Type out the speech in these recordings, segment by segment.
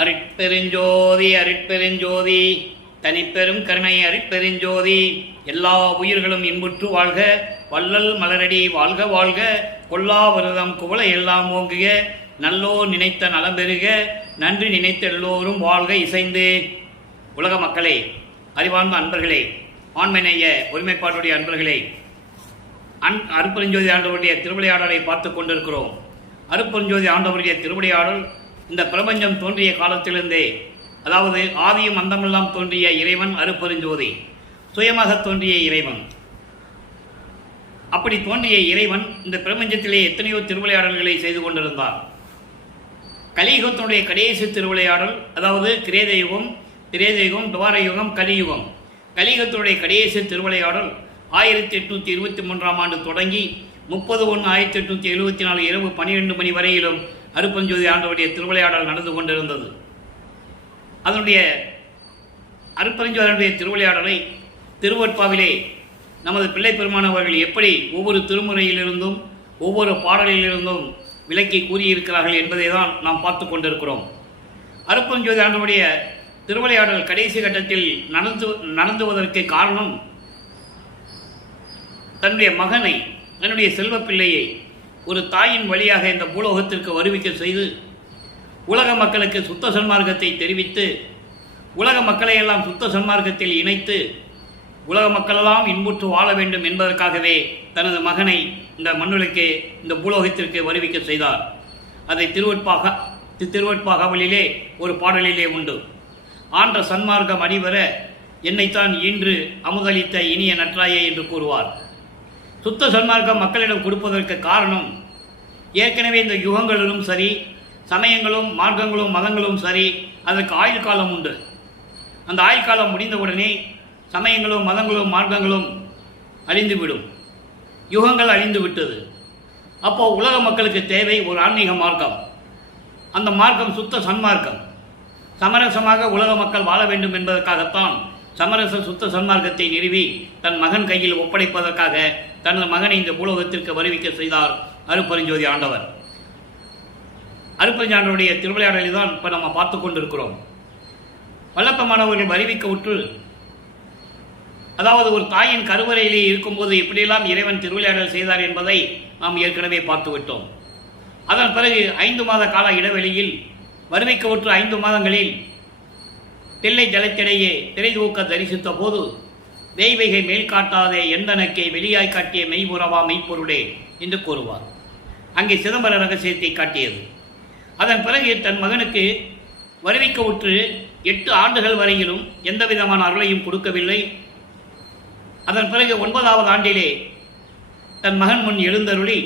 அருட்பெருஞ்சோதி அருட்பெருஞ்சோதி தனிப்பெரும் கருணை அருட்பெருஞ்சோதி. எல்லா உயிர்களும் இன்புற்று வாழ்க, வள்ளல் மலரடி வாழ்க வாழ்க, கொல்லா விரதம் குவளை எல்லாம் ஓங்குக, நல்லோர் நினைத்த நலம் பெறுக, நன்றி நினைத்த எல்லோரும் வாழ்க இசைந்து. உலக மக்களே, அறிவார்ந்த அன்பர்களே, ஆண்மநேய ஒருமைப்பாட்டுடைய அன்பர்களே, அருட்பெருஞ்சோதி ஆண்டவருடைய திருவிளையாடலை பார்த்து கொண்டிருக்கிறோம். அருட்பெருஞ்சோதி ஆண்டவருடைய திருவிளையாடல் இந்த பிரபஞ்சம் தோன்றிய காலத்திலிருந்தே, அதாவது ஆதியும் அந்தமெல்லாம் தோன்றிய இறைவன் அருட்பெருஞ்சோதி, சுயமாக தோன்றிய இறைவன். அப்படி தோன்றிய இறைவன் இந்த பிரபஞ்சத்திலே எத்தனையோ திருவிளையாடல்களை செய்து கொண்டிருந்தார். கலியுகத்தினுடைய கடைசி திருவிளையாடல், அதாவது கிரேதயுகம், திரேதயுகம், துவார யுகம், கலியுகம். கலியுகத்தினுடைய கடைசி திருவிளையாடல் 1823ஆம் ஆண்டு தொடங்கி 30/1/1874 இரவு 12 மணி வரையிலும் அருட்பெருஞ்சோதி ஆண்டவருடைய திருவிளையாடல் நடந்து கொண்டிருந்தது. அதனுடைய அருட்பெருஞ்சோதியுடைய திருவிளையாடலை திருவொற்பாவிலே நமது பிள்ளை பெருமானவர்கள் எப்படி ஒவ்வொரு திருமுறையிலிருந்தும் ஒவ்வொரு பாடலிலிருந்தும் விளக்கி கூறியிருக்கிறார்கள் என்பதை தான் நாம் பார்த்து கொண்டிருக்கிறோம். அருட்பெருஞ்சோதி ஆண்டவருடைய திருவிளையாடல் கடைசி கட்டத்தில் நடந்துவதற்கு காரணம், தன்னுடைய மகனை, தன்னுடைய செல்வ பிள்ளையை ஒரு தாயின் வழியாக இந்த பூலோகத்திற்கு வருவிக்க செய்து உலக மக்களுக்கு சுத்த சன்மார்க்கத்தை தெரிவித்து உலக மக்களையெல்லாம் சுத்த சன்மார்க்கத்தில் இணைத்து உலக மக்களெல்லாம் இன்புற்று வாழ வேண்டும் என்பதற்காகவே தனது மகனை இந்த மண்ணுலகே, இந்த பூலோகத்திற்கு வருவிக்க செய்தார். அதை திருவொற்பாகவலிலே ஒரு பாடலிலே உண்டு. ஆன்ற சன்மார்க்கம் அடிவர என்னைத்தான் ஈன்று அமுதளித்த இனிய நற்றாயே என்று கூறுவார். சுத்த சன்மார்க்கம் மக்களிடம் கொடுப்பதற்கு காரணம், ஏற்கனவே இந்த யுகங்களிலும் சரி, சமயங்களும் மார்க்கங்களும் மதங்களும் சரி, அதற்கு ஆயுள் காலம் உண்டு. அந்த ஆயுள் காலம் முடிந்தவுடனே சமயங்களும் மதங்களும் மார்க்கங்களும் அழிந்துவிடும், யுகங்கள் அழிந்து விட்டது. அப்போ உலக மக்களுக்கு தேவை ஒரு ஆன்மீக மார்க்கம். அந்த மார்க்கம் சுத்த சன்மார்க்கம். சமரசமாக உலக மக்கள் வாழ வேண்டும் என்பதற்காகத்தான் சமரச சுத்த சன்மார்க்கத்தை நிறுவி தன் மகன் கையில் ஒப்படைப்பதற்காக தனது மகனை இந்த பூலோகத்திற்கு வருவிக்க செய்தார் அருட்பெருஞ்சோதி ஆண்டவர். அருட்பெருஞ்சோதி ஆண்டவருடைய திருவிளையாடலை தான் இப்போ நம்ம பார்த்து கொண்டிருக்கிறோம். வல்லப்பமானவர்கள் வருவிக்க உற்று, அதாவது ஒரு தாயின் கருவறையிலே இருக்கும்போது எப்படியெல்லாம் இறைவன் திருவிளையாடல் செய்தார் என்பதை நாம் ஏற்கனவே பார்த்து விட்டோம். அதன் பிறகு 5 மாத கால இடைவெளியில் வருவிக்க உற்று 5 மாதங்களில் தில்லை ஜலத்திடையே திரை தூக்க தரிசித்த போது, வேய்வைகை மேல் காட்டாதே எந்தனக்கை வெளியாய் காட்டிய மெய்புறவா மெய்ப்பொருளே என்று கூறுவார். அங்கே சிதம்பர ரகசியத்தை காட்டியது. அதன் பிறகு தன் மகனுக்கு வருவிக்க உற்று 8 ஆண்டுகள் வரையிலும் எந்த விதமான அருளையும் கொடுக்கவில்லை. அதன் பிறகு 9வது ஆண்டிலே தன் மகன் முன் எழுந்தருளி,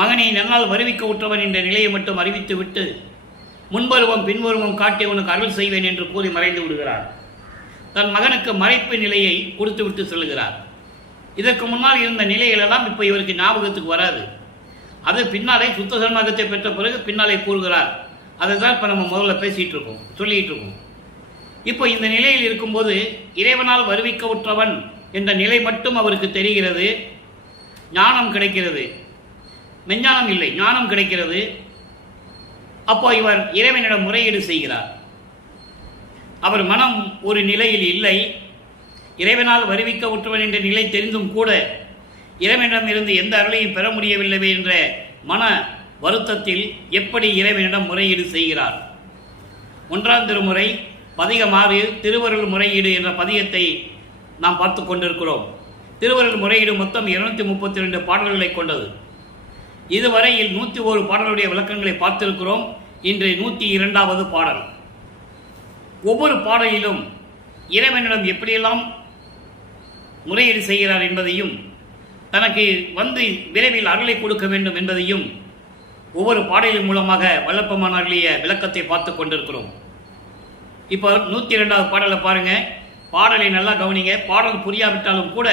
மகனை நன்னால் வருவிக்க உற்றவன் என்ற நிலையை மட்டும் அறிவித்துவிட்டு, முன்பருவம் பின்பருவம் காட்டி உனக்கு அருள் செய்வேன் என்று கூறி மறைந்து விடுகிறார். தன் மகனுக்கு மறைப்பு நிலையை கொடுத்துவிட்டு செல்கிறார். இதற்கு முன்னால் இருந்த நிலைகளெல்லாம் இப்போ இவருக்கு ஞாபகத்துக்கு வராது. அது பின்னாலே சுத்த சன்மார்க்கத்தை பெற்ற பிறகு பின்னாலே கூறுகிறார். அதை தான் இப்போ நம்ம முதல்ல பேசிகிட்டு இருக்கோம், சொல்லிகிட்டு இருக்கோம். இப்போ இந்த நிலையில் இருக்கும்போது இறைவனால் வருவிக்க உற்றவன் என்ற நிலை மட்டும் அவருக்கு தெரிகிறது. ஞானம் கிடைக்கிறது, மெஞ்ஞானம் இல்லை, ஞானம் கிடைக்கிறது. அப்போ இவர் இறைவனிடம் முறையீடு செய்கிறார். அவர் மனம் ஒரு நிலையில் இல்லை. இறைவனால் வருவிக்க உற்றவன் என்ற நிலை தெரிந்தும் கூட இறைவனிடம் இருந்து எந்த அருளையும் பெற முடியவில்லை என்ற மன வருத்தத்தில் எப்படி இறைவனிடம் முறையீடு செய்கிறார். 1ஆம் திருமுறை பதிகம் 6 திருவருள் முறையீடு என்ற பதிகத்தை நாம் பார்த்து கொண்டிருக்கிறோம். திருவருள் முறையீடு மொத்தம் 232 பாடல்களை கொண்டது. இதுவரையில் 101 பாடலுடைய விளக்கங்களை பார்த்திருக்கிறோம். இன்று 102வது பாடல். ஒவ்வொரு பாடலிலும் இறைவனிடம் எப்படியெல்லாம் முறையீடு செய்கிறார் என்பதையும், தனக்கு வந்து விரைவில் அருளை கொடுக்க வேண்டும் என்பதையும் ஒவ்வொரு பாடலின் மூலமாக வல்லப்பமானவர்களுடைய விளக்கத்தை பார்த்து கொண்டிருக்கிறோம். இப்போ 102வது பாடலை பாருங்க. பாடலை நல்லா கவனிங்க. பாடல் புரியாவிட்டாலும் கூட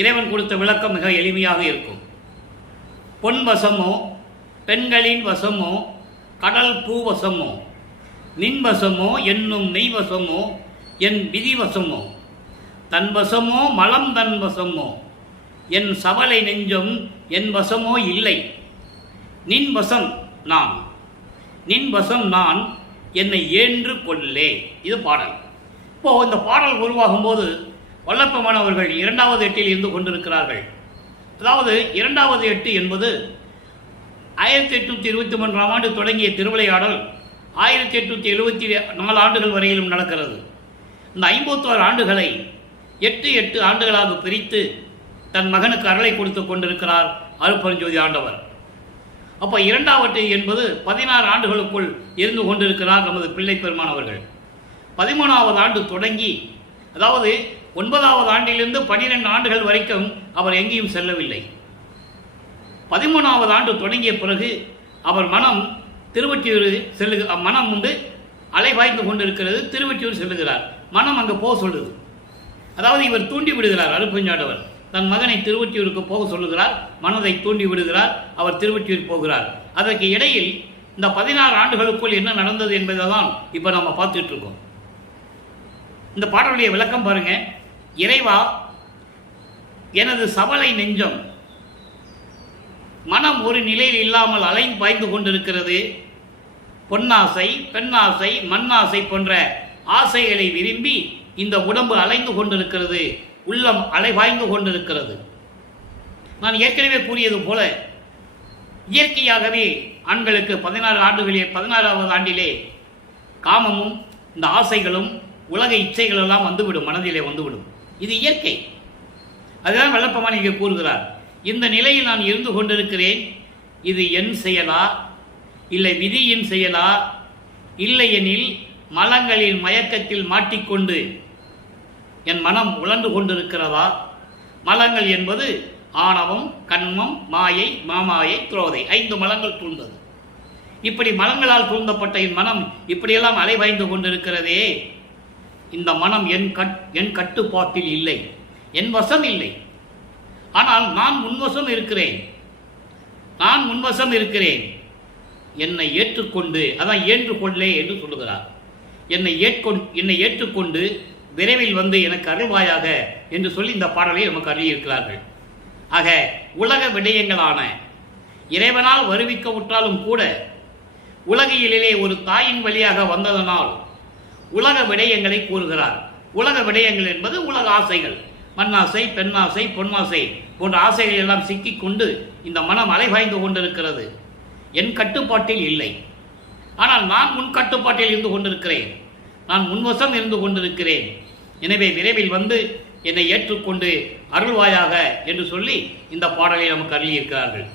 இறைவன் கொடுத்த விளக்கம் மிக எளிமையாக இருக்கும். பொன் வசமோ பெண்களின் வசமோ கடல் பூ வசமோ நின் வசமோ என்னும் நெய் வசமோ என் விதி வசமோ தன் வசமோ மலம் தன் வசமோ என் சவலை நெஞ்சம் என் வசமோ இல்லை. நின் வசம் நான், நின் வசம் நான் என்னை ஏன்று கொள்ளே. இது பாடல். இப்போது இந்த பாடல் உருவாகும் போது வல்லப்பெருமான் அவர்கள் 2வது எட்டில் இருந்து கொண்டிருக்கிறார்கள். அதாவது 2வது எட்டு என்பது 1823ஆம் ஆண்டு தொடங்கிய திருவிளையாடல் 1874 ஆண்டுகள் வரையிலும் நடக்கிறது. இந்த 56 ஆண்டுகளை 8 ஆண்டுகளாக பிரித்து தன் மகனுக்கு அருளை கொடுத்து கொண்டிருக்கிறார் அருட்பெருஞ்சோதி ஆண்டவர். அப்போ 2வது என்பது 16 ஆண்டுகளுக்குள் இருந்து கொண்டிருக்கிறார் நமது பிள்ளை பெருமான் அவர்கள். 13வது ஆண்டு தொடங்கி, அதாவது 9வது ஆண்டிலிருந்து 12 ஆண்டுகள் வரைக்கும் அவர் எங்கேயும் செல்லவில்லை. 13வது ஆண்டு தொடங்கிய பிறகு அவர் மனம் திருவொற்றியூர் மனம் அலைவாய்ந்து கொண்டிருக்கிறது. திருவொற்றியூர் செல்லுகிறார். மனம் அங்கே போக சொல்லுது. அதாவது இவர் தூண்டி விடுகிறார். அருட்பெருஞ்சாண்டவர் தன் மகனை திருவொற்றியூருக்கு போக சொல்லுகிறார். மனதை தூண்டி விடுகிறார். அவர் திருவொற்றியூர் போகிறார். அதற்கு இடையில் இந்த 16 ஆண்டுகளுக்குள் என்ன நடந்தது என்பதை தான் இப்போ நம்ம பார்த்துட்டு இருக்கோம். இந்த பாடலுடைய விளக்கம் பாருங்க. இறைவா, எனது சபலை நெஞ்சம் மனம் ஒரு நிலையில் இல்லாமல் அலைந்து பாய்ந்து கொண்டிருக்கிறது. பொன்னாசை, பெண்ணாசை, மண்ணாசை போன்ற ஆசைகளை விரும்பி இந்த உடம்பு அலைந்து கொண்டிருக்கிறது. உள்ளம் அலைவாய்ந்து கொண்டிருக்கிறது. நான் ஏற்கனவே கூறியது போல இயற்கையாகவே ஆண்களுக்கு 16வது ஆண்டிலே காமமும் இந்த ஆசைகளும் உலக இச்சைகள் எல்லாம் வந்துவிடும், மனதிலே வந்துவிடும். இது இயற்கை. அதுதான் வல்லப்பெருமான் இங்கே கூறுகிறார். இந்த நிலையில் நான் இருந்து கொண்டிருக்கிறேன். இது என் செயலா, இல்லை விதியின் செயலா, இல்லையெனில் மலங்களின் மயக்கத்தில் மாட்டிக்கொண்டு என் மனம் உழன்று கொண்டிருக்கிறதா? மலங்கள் என்பது ஆணவம், கண்மம், மாயை, மாமாயை, குரோதை, 5 மலங்கள் சூழ்ந்தது. இப்படி மலங்களால் சூழ்ந்தப்பட்ட என் மனம் இப்படியெல்லாம் அலைவாய்ந்து கொண்டிருக்கிறதே. இந்த மனம் என் கட்டுப்பாட்டில் இல்லை, என் வசம் இல்லை. ஆனால் நான் முன்வசம் இருக்கிறேன். என்னை ஏற்றுக்கொண்டு, அதான் ஏற்றுக்கொள்ளே என்று சொல்லுகிறார். என்னை ஏற்றுக்கொண்டு விரைவில் வந்து எனக்கு அருள்வாயாக என்று சொல்லி இந்த பாடலை நமக்கு அருளியிருக்கிறார்கள். ஆக உலக விடயங்களான இறைவனால் வருவிக்க விட்டாலும் கூட உலகியலிலே ஒரு தாயின் வழியாக வந்ததனால் உலக விடயங்களை கூறுகிறார். உலக விடயங்கள் என்பது உலக ஆசைகள், மண்ணாசை, பெண்ணாசை, பொன்னாசை போன்ற ஆசைகள் எல்லாம் சிக்கிக்கொண்டு இந்த மனம் அலைவாய்ந்து கொண்டிருக்கிறது. என் கட்டுப்பாட்டில் இல்லை. ஆனால் நான் முன் கட்டுப்பாட்டில் இருந்து கொண்டிருக்கிறேன். நான் முன்வசம் இருந்து கொண்டிருக்கிறேன். எனவே விரைவில் வந்து என்னை ஏற்றுக்கொண்டு அருள்வாயாக என்று சொல்லி இந்த பாடலை நமக்கு அருளியிருக்கிறார்கள்.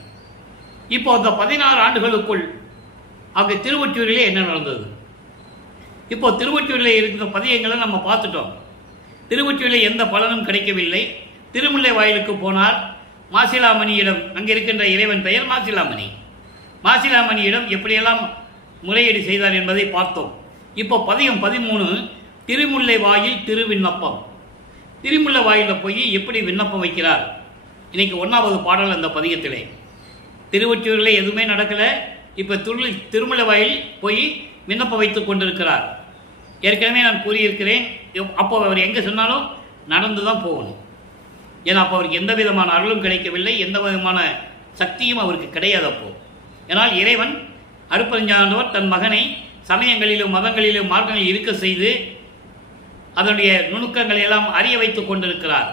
இப்போ இந்த 16 ஆண்டுகளுக்குள் அங்கே திருவொற்றியூரிலே என்ன நடந்தது? இப்போ திருவொற்றியூரில் இருக்கிற பதியங்களை நம்ம பார்த்துட்டோம். திருவொற்றியூரில் எந்த பலனும் கிடைக்கவில்லை. திருமுல்லை வாயிலுக்கு போனார். மாசிலாமணியிடம், அங்கே இருக்கின்ற இறைவன் பெயர் மாசிலாமணி. மாசிலாமணியிடம் எப்படியெல்லாம் முறையீடு செய்தார் என்பதை பார்த்தோம். இப்போ பதியம் 13 திருமுல்லை வாயில் திருவிண்ணப்பம். திருமுல்லை வாயிலில் போய் எப்படி விண்ணப்பம் வைக்கிறார்? இன்னைக்கு 1வது பாடல் அந்த பதியத்திலே. திருவொற்றியூரில் எதுவுமே நடக்கலை. இப்போ திருமுல்லை வாயில் போய் விண்ணப்பம் வைத்து கொண்டிருக்கிறார். ஏற்கனவே நான் கூறியிருக்கிறேன், அப்போ அவர் எங்கே சொன்னாலும் நடந்து தான் போகணும். ஏன்னா அப்போ அவருக்கு எந்த விதமான அருளும் கிடைக்கவில்லை, எந்த விதமான சக்தியும் அவருக்கு கிடையாது. அப்போ ஏன்னால் இறைவன் அருட்பெருஞ்சாண்டவர் தன் மகனை சமயங்களிலும் மதங்களிலும் மார்க்கங்களில் இருக்க செய்து அதனுடைய நுணுக்கங்களை எல்லாம் அறிய வைத்துக் கொண்டிருக்கிறார்.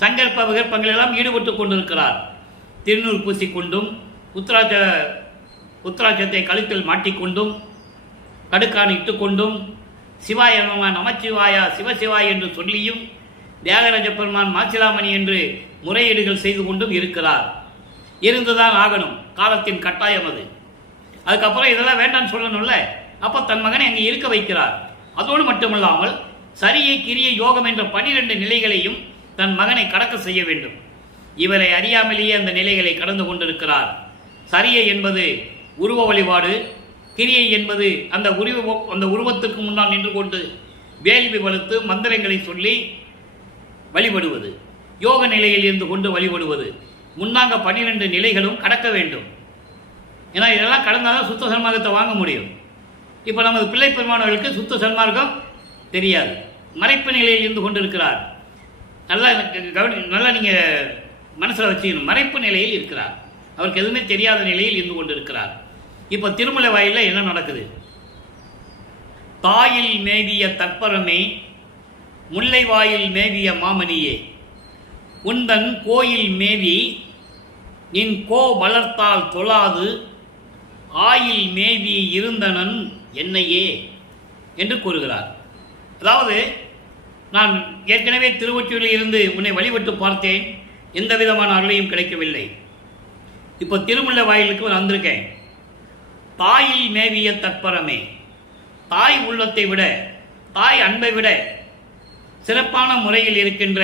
சங்கற்ப விகற்பங்கள் எல்லாம் ஈடுபட்டு கொண்டிருக்கிறார். திருநூறு பூசிக்கொண்டும் உத்ராட்சத்தை கழுத்தில் மாட்டிக்கொண்டும் கடுக்கான் இட்டுக்கொண்டும் சிவாய நமச்சிவாயா சிவசிவாய் என்று சொல்லியும் தியாகராஜ பெருமான் மாசிலாமணி என்று முறையீடுகள் செய்து கொண்டும் இருக்கிறார். இருந்துதான் ஆகணும், காலத்தின் கட்டாயம் அது. அதுக்கப்புறம் இதெல்லாம் வேண்டான்னு சொல்லணும்ல. அப்போ தன் மகனை அங்கே இருக்க வைக்கிறார். அதோடு மட்டுமல்லாமல் சரியை, கிரியை, யோகம் என்ற 12 நிலைகளையும் தன் மகனை கடக்க செய்ய வேண்டும். இவரை அறியாமலேயே அந்த நிலைகளை கடந்து கொண்டிருக்கிறார். சரியை என்பது உருவ வழிபாடு, கிரியை என்பது அந்த உருவத்துக்கு முன்னால் நின்று கொண்டு வேள்வி வளர்த்து மந்திரங்களை சொல்லி வழிபடுவது, யோக நிலையில் இருந்து கொண்டு வழிபடுவது. முன்னாங்க 12 நிலைகளும் கடக்க வேண்டும். ஏன்னா இதெல்லாம் கடந்தால்தான் சுத்த சன்மார்க்கத்தை வாங்க முடியும். இப்போ நமது பிள்ளை பெருமானவர்களுக்கு சுத்த சன்மார்க்கம் தெரியாது, மறைப்பு நிலையில் இருந்து கொண்டிருக்கிறார். நல்லா நீங்கள் மனசில் வச்சுக்கணும், மறைப்பு நிலையில் இருக்கிறார். அவருக்கு எதுவுமே தெரியாத நிலையில் இருந்து கொண்டிருக்கிறார். இப்போ திருமலை வாயிலில் என்ன நடக்குது? தாயில் மேவிய தற்பரமே, முல்லைவாயில் மேவிய மாமணியே, உந்தன் கோயில் மேவி நின் கோ வளர்த்தால் தொழாது ஆயில் மேவி இருந்தனன் என்னையே என்று கூறுகிறார். அதாவது, நான் ஏற்கனவே திருவொற்றியூரில் இருந்து உன்னை வழிபட்டு பார்த்தேன், எந்த விதமான அருளையும் கிடைக்கவில்லை. இப்போ திருமுல்லை வாயிலுக்கு வந்திருக்கேன். தாயில் மேவிய தற்பரமே, தாய் உள்ளத்தை விட, தாய் அன்பை விட சிறப்பான முறையில் இருக்கின்ற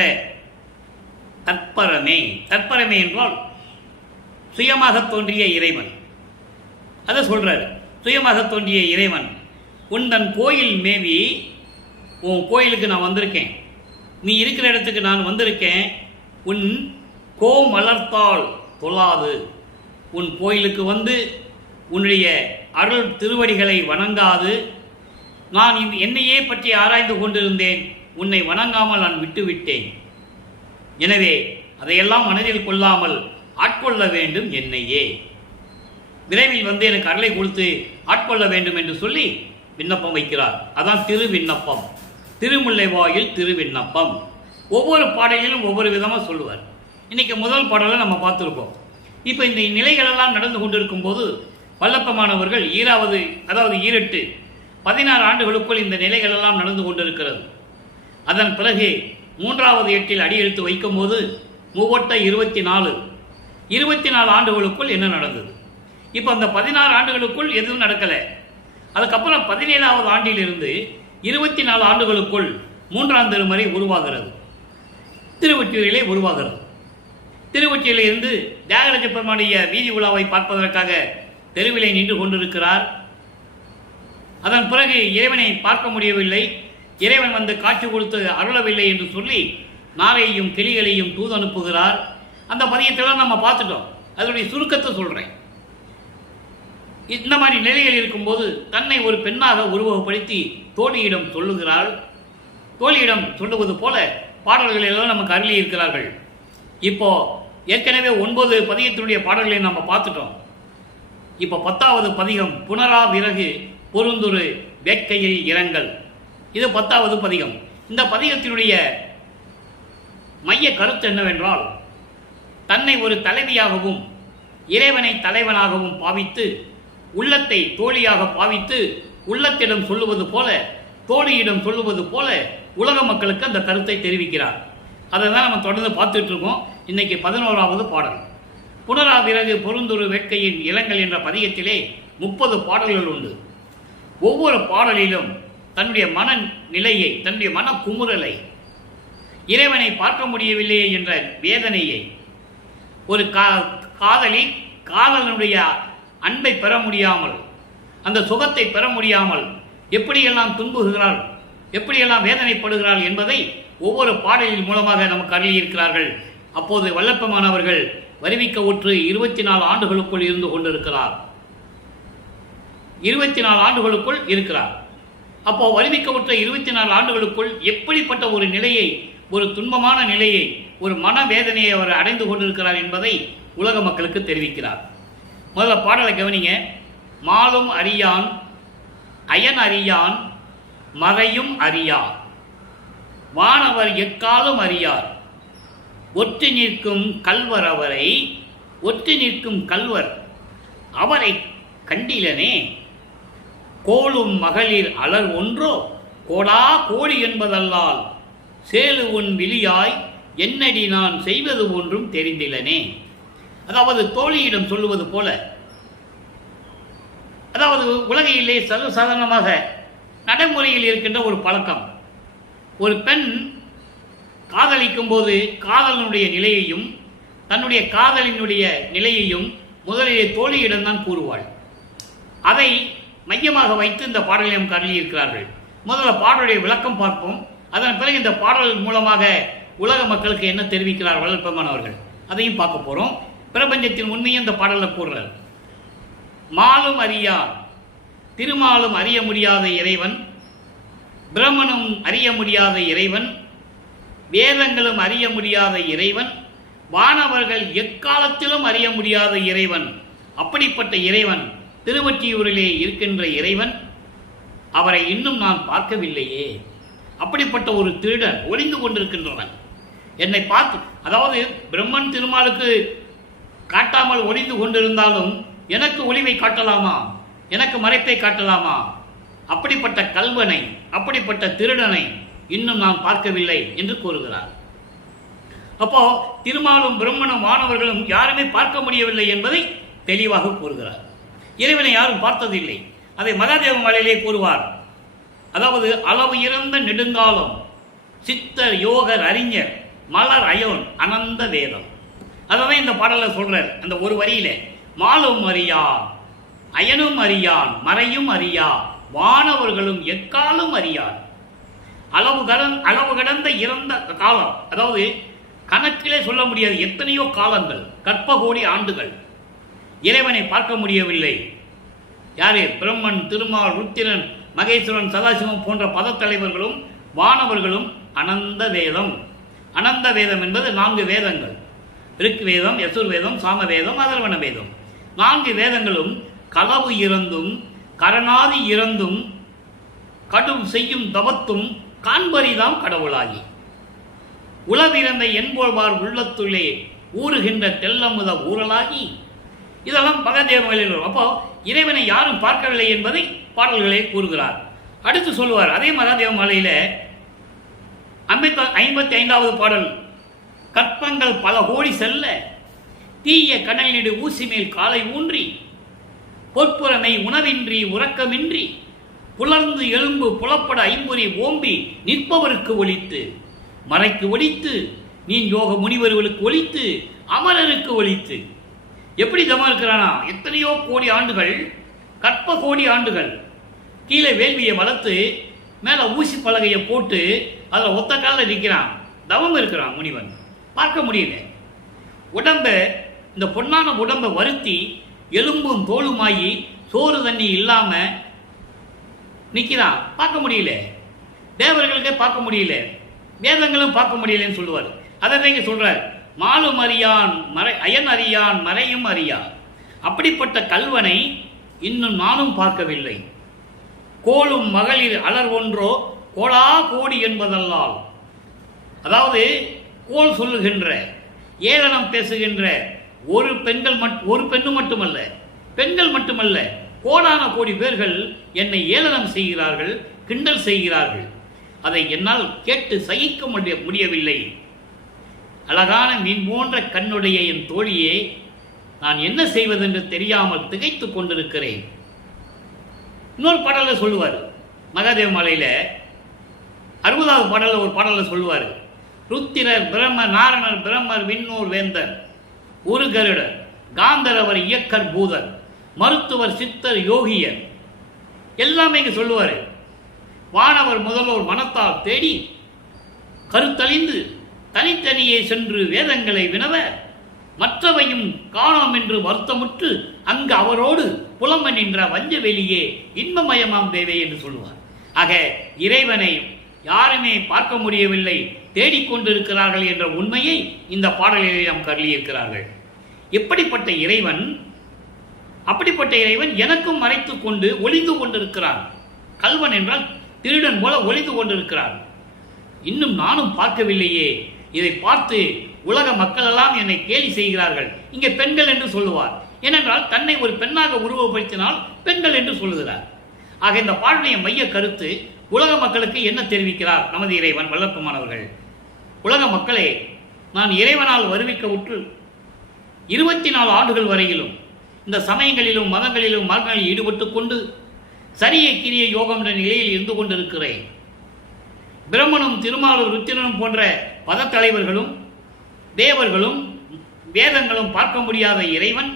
தற்பரமே. தற்பரமே என்றால் சுயமாக தோன்றிய இறைவன். அதை சொல்றாரு, சுயமாக தோன்றிய இறைவன். உந்தன் கோயில் மேவி, உன் கோயிலுக்கு நான் வந்திருக்கேன், நீ இருக்கிற இடத்துக்கு நான் வந்திருக்கேன். உன் கோ மலர்த்தால் தொழாது, உன் கோயிலுக்கு வந்து உன்னுடைய அருள் திருவடிகளை வணங்காது நான் என்னையே பற்றி ஆராய்ந்து கொண்டிருந்தேன், உன்னை வணங்காமல் நான் விட்டுவிட்டேன். எனவே அதையெல்லாம் மனதில் கொள்ளாமல் ஆட்கொள்ள வேண்டும் என்னையே, விரைவில் வந்து எனக்கு அருளை கொடுத்து ஆட்கொள்ள வேண்டும் என்று சொல்லி விண்ணப்பம் வைக்கிறார். அதான் திரு விண்ணப்பம், திருமுல்லை வாயில் திரு விண்ணப்பம். ஒவ்வொரு பாடலிலும் ஒவ்வொரு விதமாக சொல்லுவார். இன்னைக்கு முதல் பாடலை நம்ம பார்த்துருக்கோம். இப்போ இந்த நிலைகளெல்லாம் நடந்து கொண்டிருக்கும் போது வல்லப்பமானவர்கள் ஈரட்டு 16 ஆண்டுகளுக்குள் இந்த நிலைகளெல்லாம் நடந்து கொண்டிருக்கிறது. அதன் பிறகு 3வது எட்டில் அடியெடுத்து வைக்கும் போது 24 ஆண்டுகளுக்குள் என்ன நடந்தது? இப்போ அந்த 16 ஆண்டுகளுக்குள் எதுவும் நடக்கலை. அதுக்கப்புறம் 17வது ஆண்டிலிருந்து 24 ஆண்டுகளுக்குள் 3ஆம் திருமறை உருவாகிறது, திருவொற்றியூரிலே உருவாகிறது. திருவொற்றியூரில் இருந்து தியாகராஜ பெருமானுடைய வீதி உலாவை பார்ப்பதற்காக தெருவிலே நின்று கொண்டிருக்கிறார். அதன் பிறகு இறைவனை பார்க்க முடியவில்லை, இறைவன் வந்து காட்சி கொடுத்து அருளவில்லை என்று சொல்லி நாரையையும் கிளிகளையும் தூது அனுப்புகிறார். அந்த பதியத்தெல்லாம் நம்ம பார்த்துட்டோம். அதனுடைய சுருக்கத்தை சொல்கிறேன். இந்த மாதிரி நிலையில் இருக்கும்போது தன்னை ஒரு பெண்ணாக உருவகப்படுத்தி தோழியிடம் சொல்லுகிறாள். தோழியிடம் சொல்லுவது போல பாடல்கள் எல்லாம் நமக்கு அருளி இருக்கிறார்கள். இப்போ ஏற்கனவே 9 பதியத்தினுடைய பாடல்களை நம்ம பார்த்துட்டோம். இப்போ 10வது பதிகம் புனரா விறகு பொருந்துரு வேட்கையில் இரங்கல். இது 10வது பதிகம். இந்த பதிகத்தினுடைய மைய கருத்து என்னவென்றால், தன்னை ஒரு தலைவியாகவும் இறைவனை தலைவனாகவும் பாவித்து உள்ளத்தை தோழியாக பாவித்து உள்ளத்திடம் சொல்லுவது போல, தோழியிடம் சொல்லுவது போல உலக மக்களுக்கு அந்த கருத்தை தெரிவிக்கிறார். அதை தான் நம்ம தொடர்ந்து பார்த்துட்டு இருக்கோம். இன்னைக்கு 11வது பாடல். புனரா விறகு பொருந்துரு வேட்கையின் இளங்கல் என்ற பதியத்திலே 30 பாடல்கள் உண்டு. ஒவ்வொரு பாடலிலும் தன்னுடைய மன நிலையை, தன்னுடைய மன குமுறலை, இறைவனை பார்க்க முடியவில்லையே என்ற வேதனையை, ஒரு காதலனுடைய அன்பை பெற முடியாமல், அந்த சுகத்தை பெற முடியாமல் எப்படியெல்லாம் துன்புகிறாள், எப்படியெல்லாம் வேதனைப்படுகிறாள் என்பதை ஒவ்வொரு பாடலின் மூலமாக நமக்கு அருளியிருக்கிறார்கள். அப்போது வல்லப்பமானவர்கள் வருவிக்க உற்று 24 ஆண்டுகளுக்குள் இருந்து கொண்டிருக்கிறார். 24 ஆண்டுகளுக்குள் இருக்கிறார். அப்போ வருவிக்க உற்ற 24 ஆண்டுகளுக்குள் எப்படிப்பட்ட ஒரு நிலையை, ஒரு துன்பமான நிலையை, ஒரு மனவேதனையை அவர் அடைந்து கொண்டிருக்கிறார் என்பதை உலக மக்களுக்கு தெரிவிக்கிறார். முதல்ல பாடலை கவனிங்க. மாலும் அறியான் அயன் அறியான் மறையும் அறியார், வானவர் எக்காலும் அறியார், ஒற்றி நிற்கும் கல்வர் அவரை, ஒற்றி நிற்கும் கல்வர் அவரை கண்டிலனே, கோளும் மகளிர் அலர் ஒன்றோ கோடா கோழி என்பதல்லால் சேலு உன் விழியாய் என்னடி நான் செய்வது ஒன்றும் தெரிந்திலனே. அதாவது தோழியிடம் சொல்லுவது போல, அதாவது உலகிலே சர்வசாதாரணமாக நடைமுறையில் இருக்கின்ற ஒரு பழக்கம், ஒரு பெண் காதலிக்கும் போது காதலனுடைய நிலையையும் தன்னுடைய காதலினுடைய நிலையையும் முதலிலே தோழியிடம் தான் கூறுவாள். அதை மையமாக வைத்து இந்த பாடலை நமக்கு அருளியிருக்கிறார்கள். முதல்ல பாடலுடைய விளக்கம் பார்ப்போம். அதன் பிறகு இந்த பாடல் மூலமாக உலக மக்களுக்கு என்ன தெரிவிக்கிறார் வல்லப்பமானவர்கள், அதையும் பார்க்க போகிறோம். பிரபஞ்சத்தின் உண்மையை இந்த பாடலில் கூறுறார். மாலும் அறியான், திருமாலும் அறிய முடியாத இறைவன், பிரம்மனும் அறிய முடியாத இறைவன், வேதங்களும் அறிய முடியாத இறைவன், வானவர்கள் எக்காலத்திலும் அறிய முடியாத இறைவன். அப்படிப்பட்ட இறைவன், திருவொற்றியூரிலே இருக்கின்ற இறைவன் அவரை இன்னும் நான் பார்க்கவில்லையே. அப்படிப்பட்ட ஒரு திருடன் ஒளிந்து கொண்டிருக்கின்றவன் என்னை பார்த்து, அதாவது பிரம்மன் திருமாலுக்கு காட்டாமல் ஒளிந்து கொண்டிருந்தாலும் எனக்கு ஒளிவை காட்டலாமா, எனக்கு மறைப்பை காட்டலாமா? அப்படிப்பட்ட கல்வனை, அப்படிப்பட்ட திருடனை இன்னும் நான் பார்க்கவில்லை என்று கூறுகிறார். அப்போ திருமாலும் பிரம்மனும் வானவர்களும் யாருமே பார்க்க முடியவில்லை என்பதை தெளிவாக கூறுகிறார். இறைவனை யாரும் பார்த்ததில்லை. அதை மகாதேவ மலையிலே கூறுவார். அதாவது அளவு இறந்த நெடுங்காலம் சித்தர் யோகர் அறிஞர் மலர் அயோன் அனந்த வேதம். அதான் இந்த பாடலை சொல்றார். அந்த ஒரு வரியில மாலும் அறியான், அயனும் அறியான், மறையும் அறியா, வானவர்களும் எக்காலும் அறியான். அளவு கடந்த இறந்த காலம், அதாவது கணக்கிலே சொல்ல முடியாது எத்தனையோ காலங்கள், கற்ப கோடி ஆண்டுகள் இறைவனை பார்க்க முடியவில்லை. யாரே? பிரம்மன், திருமால், ருத்திரன், மகேஸ்வரன், சதாசிவம் போன்ற பதத்தலைவர்களும் வானவர்களும் அனந்த வேதம். அனந்த வேதம் என்பது 4 வேதங்கள். ரிக் வேதம், யசுர் வேதம், சாம வேதம், அதர்வண வேதம். 4 வேதங்களும் களவு இறந்தும் கரணாதி இறந்தும் கடும் செய்யும் தவத்தும் காண்பரிதாம் கடவுளாகி உளவிறந்த என்போல்வார் உள்ளத்துள்ளே ஊறுகின்ற தெல்லமுத ஊரலாகி. இதெல்லாம் மகாதேவங்களில். அப்போ இறைவனை யாரும் பார்க்கவில்லை என்பதை பாடல்களே கூறுகிறார். அடுத்து சொல்லுவார் அதே மகாதேவ மாலையில 55வது பாடல். கற்பங்கள் பல கோடி செல்ல தீய கடலிடு ஊசி மேல் காலை ஊன்றி பொற்புறமை உணவின்றி உறக்கமின்றி புலர்ந்து எலும்பு புலப்பட ஐம்புரி ஓம்பி நிற்பவருக்கு ஒலித்து மறைக்கு ஒலித்து நீ யோக முனிவர்களுக்கு ஒலித்து அமரருக்கு ஒலித்து. எப்படி தமா இருக்கிறானா? எத்தனையோ கோடி ஆண்டுகள், கற்ப கோடி ஆண்டுகள் கீழே வேள்வியை வளர்த்து மேல ஊசி பலகையை போட்டு அதில் ஒத்த காலில் நிற்கிறான், தவம் இருக்கிறான் முனிவன். பார்க்க முடியல. உடம்ப, இந்த பொன்னான உடம்பை வருத்தி எலும்பும் தோளுமாயி சோறு தண்ணி இல்லாம நிற்கிறான், பார்க்க முடியல. தேவர்களுக்கே பார்க்க முடியல, வேதங்களும் பார்க்க முடியலன்னு சொல்லுவார். அதை இங்க சொல்றார். மாலும் அறியான், அயன் அறியான், மறையும் அறியா. அப்படிப்பட்ட கல்வனை இன்னும் நானும் பார்க்கவில்லை. கோளும் மகளிர் அலர் ஒன்றோ கோளா கோடி என்பதல்லால். அதாவது கோள் சொல்லுகின்ற, ஏளனம் பேசுகின்ற ஒரு பெண்ணு மட்டுமல்ல, பெண்கள் மட்டுமல்ல, கோடான கோடி பேர்கள் என்னை ஏளனம் செய்கிறார்கள், கிண்டல் செய்கிறார்கள். அதை என்னால் கேட்டு சகிக்க முடியவில்லை. அழகான மீன் போன்ற கண்ணுடைய என் தோழியே, நான் என்ன செய்வதென்று தெரியாமல் திகைத்துக் கொண்டிருக்கிறேன். இன்னொரு பாடல சொல்லுவார் மகாதேவ மாலையில 60வது பாடல ஒரு பாடல சொல்லுவார். ருத்திரர் பிரம்ம நாரணர் பிரம்மர் விண்ணூர் வேந்தர் ஒரு கருடர் காந்தரவர் இயக்கர் பூதர் மருத்துவர் சித்தர் யோகியர் எல்லாமே இங்க சொல்லுவார். வானவர் முதல்வோர் மனத்தால் தேடி கருத்தழிந்து தனித்தனியே சென்று வேதங்களை வினவ மற்றவையும் காணோம் என்று வருத்தமுற்று அங்கு அவரோடு புலம்ப நின்ற வஞ்ச வெளியே இன்பமயமாம் தேவை என்று சொல்லுவார். ஆக இறைவனை யாருமே பார்க்க முடியவில்லை, தேடிக்கொண்டிருக்கிறார்கள் என்ற உண்மையை இந்த பாடலிலே நாம் கருளியிருக்கிறார்கள். எப்படிப்பட்ட இறைவன், அப்படிப்பட்ட இறைவன் எனக்கும் மறைத்துக் கொண்டு ஒளிந்து கொண்டிருக்கிறான். கல்வன் என்றால் திருடன் போல ஒளிந்து கொண்டிருக்கிறான். இன்னும் நானும் பார்க்கவில்லையே. இதை பார்த்து உலக மக்கள் எல்லாம் என்னை கேலி செய்கிறார்கள். இங்கே பெண்கள் என்று சொல்லுவார். ஏனென்றால் தன்னை ஒரு பெண்ணாக உருவப்படுத்தினால் பெண்கள் என்று சொல்லுகிறார். ஆக இந்த பாடலுடைய மைய கருத்து உலக மக்களுக்கு என்ன தெரிவிக்கிறார் நமது இறைவன் வல்லற்பமானவர்கள்? உலக மக்களே, நான் இறைவனால் வருவிக்க உற்று 24 ஆண்டுகள் வரையிலும் இந்த சமயங்களிலும் மதங்களிலும் மரங்களில் ஈடுபட்டு கொண்டு சரிய கிரிய யோகம் என்ற நிலையில் இருந்து கொண்டிருக்கிறேன். பிரம்மனும் திருமாலும் ருத்திரனும் போன்ற பதத்தலைவர்களும் தேவர்களும் வேதங்களும் பார்க்க முடியாத இறைவன்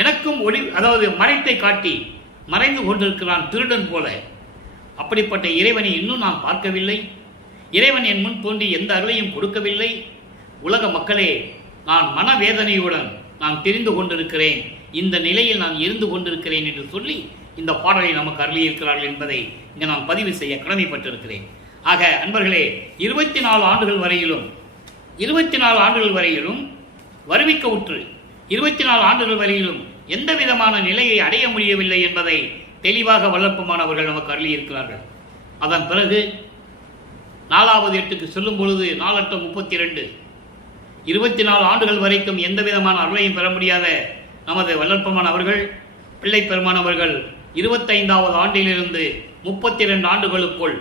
எனக்கும் ஒளி, அதாவது மறைத்தை காட்டி மறைந்து கொண்டிருக்கிறான் திருடன் போல. அப்படிப்பட்ட இறைவனை இன்னும் நான் பார்க்கவில்லை. இறைவன் என் முன் தோன்றி எந்த அருளையும் கொடுக்கவில்லை. உலக மக்களே, நான் மனவேதனையுடன் நான் தெரிந்து கொண்டிருக்கிறேன், இந்த நிலையில் நான் இருந்து கொண்டிருக்கிறேன் என்று சொல்லி இந்த பாடலை நமக்கு அருளியிருக்கிறார்கள் என்பதை இங்கே நான் பதிவு செய்ய கடமைப்பட்டிருக்கிறேன். ஆக அன்பர்களே, 24 ஆண்டுகள் வரையிலும் வருவிக்க உற்று 24 ஆண்டுகள் வரையிலும் எந்த விதமான நிலையை அடைய முடியவில்லை என்பதை தெளிவாக வளர்ப்புமானவர்கள் நமக்கு அருளி இருக்கிறார்கள். அதன் பிறகு 4வது எட்டுக்கு செல்லும் பொழுது 4×32 24 ஆண்டுகள் வரைக்கும் எந்த விதமான அருளையும் பெற முடியாத நமது வல்லற்பமானவர்கள் பிள்ளை பெருமானவர்கள் 25வது ஆண்டிலிருந்து 32 ஆண்டுகளுக்குள்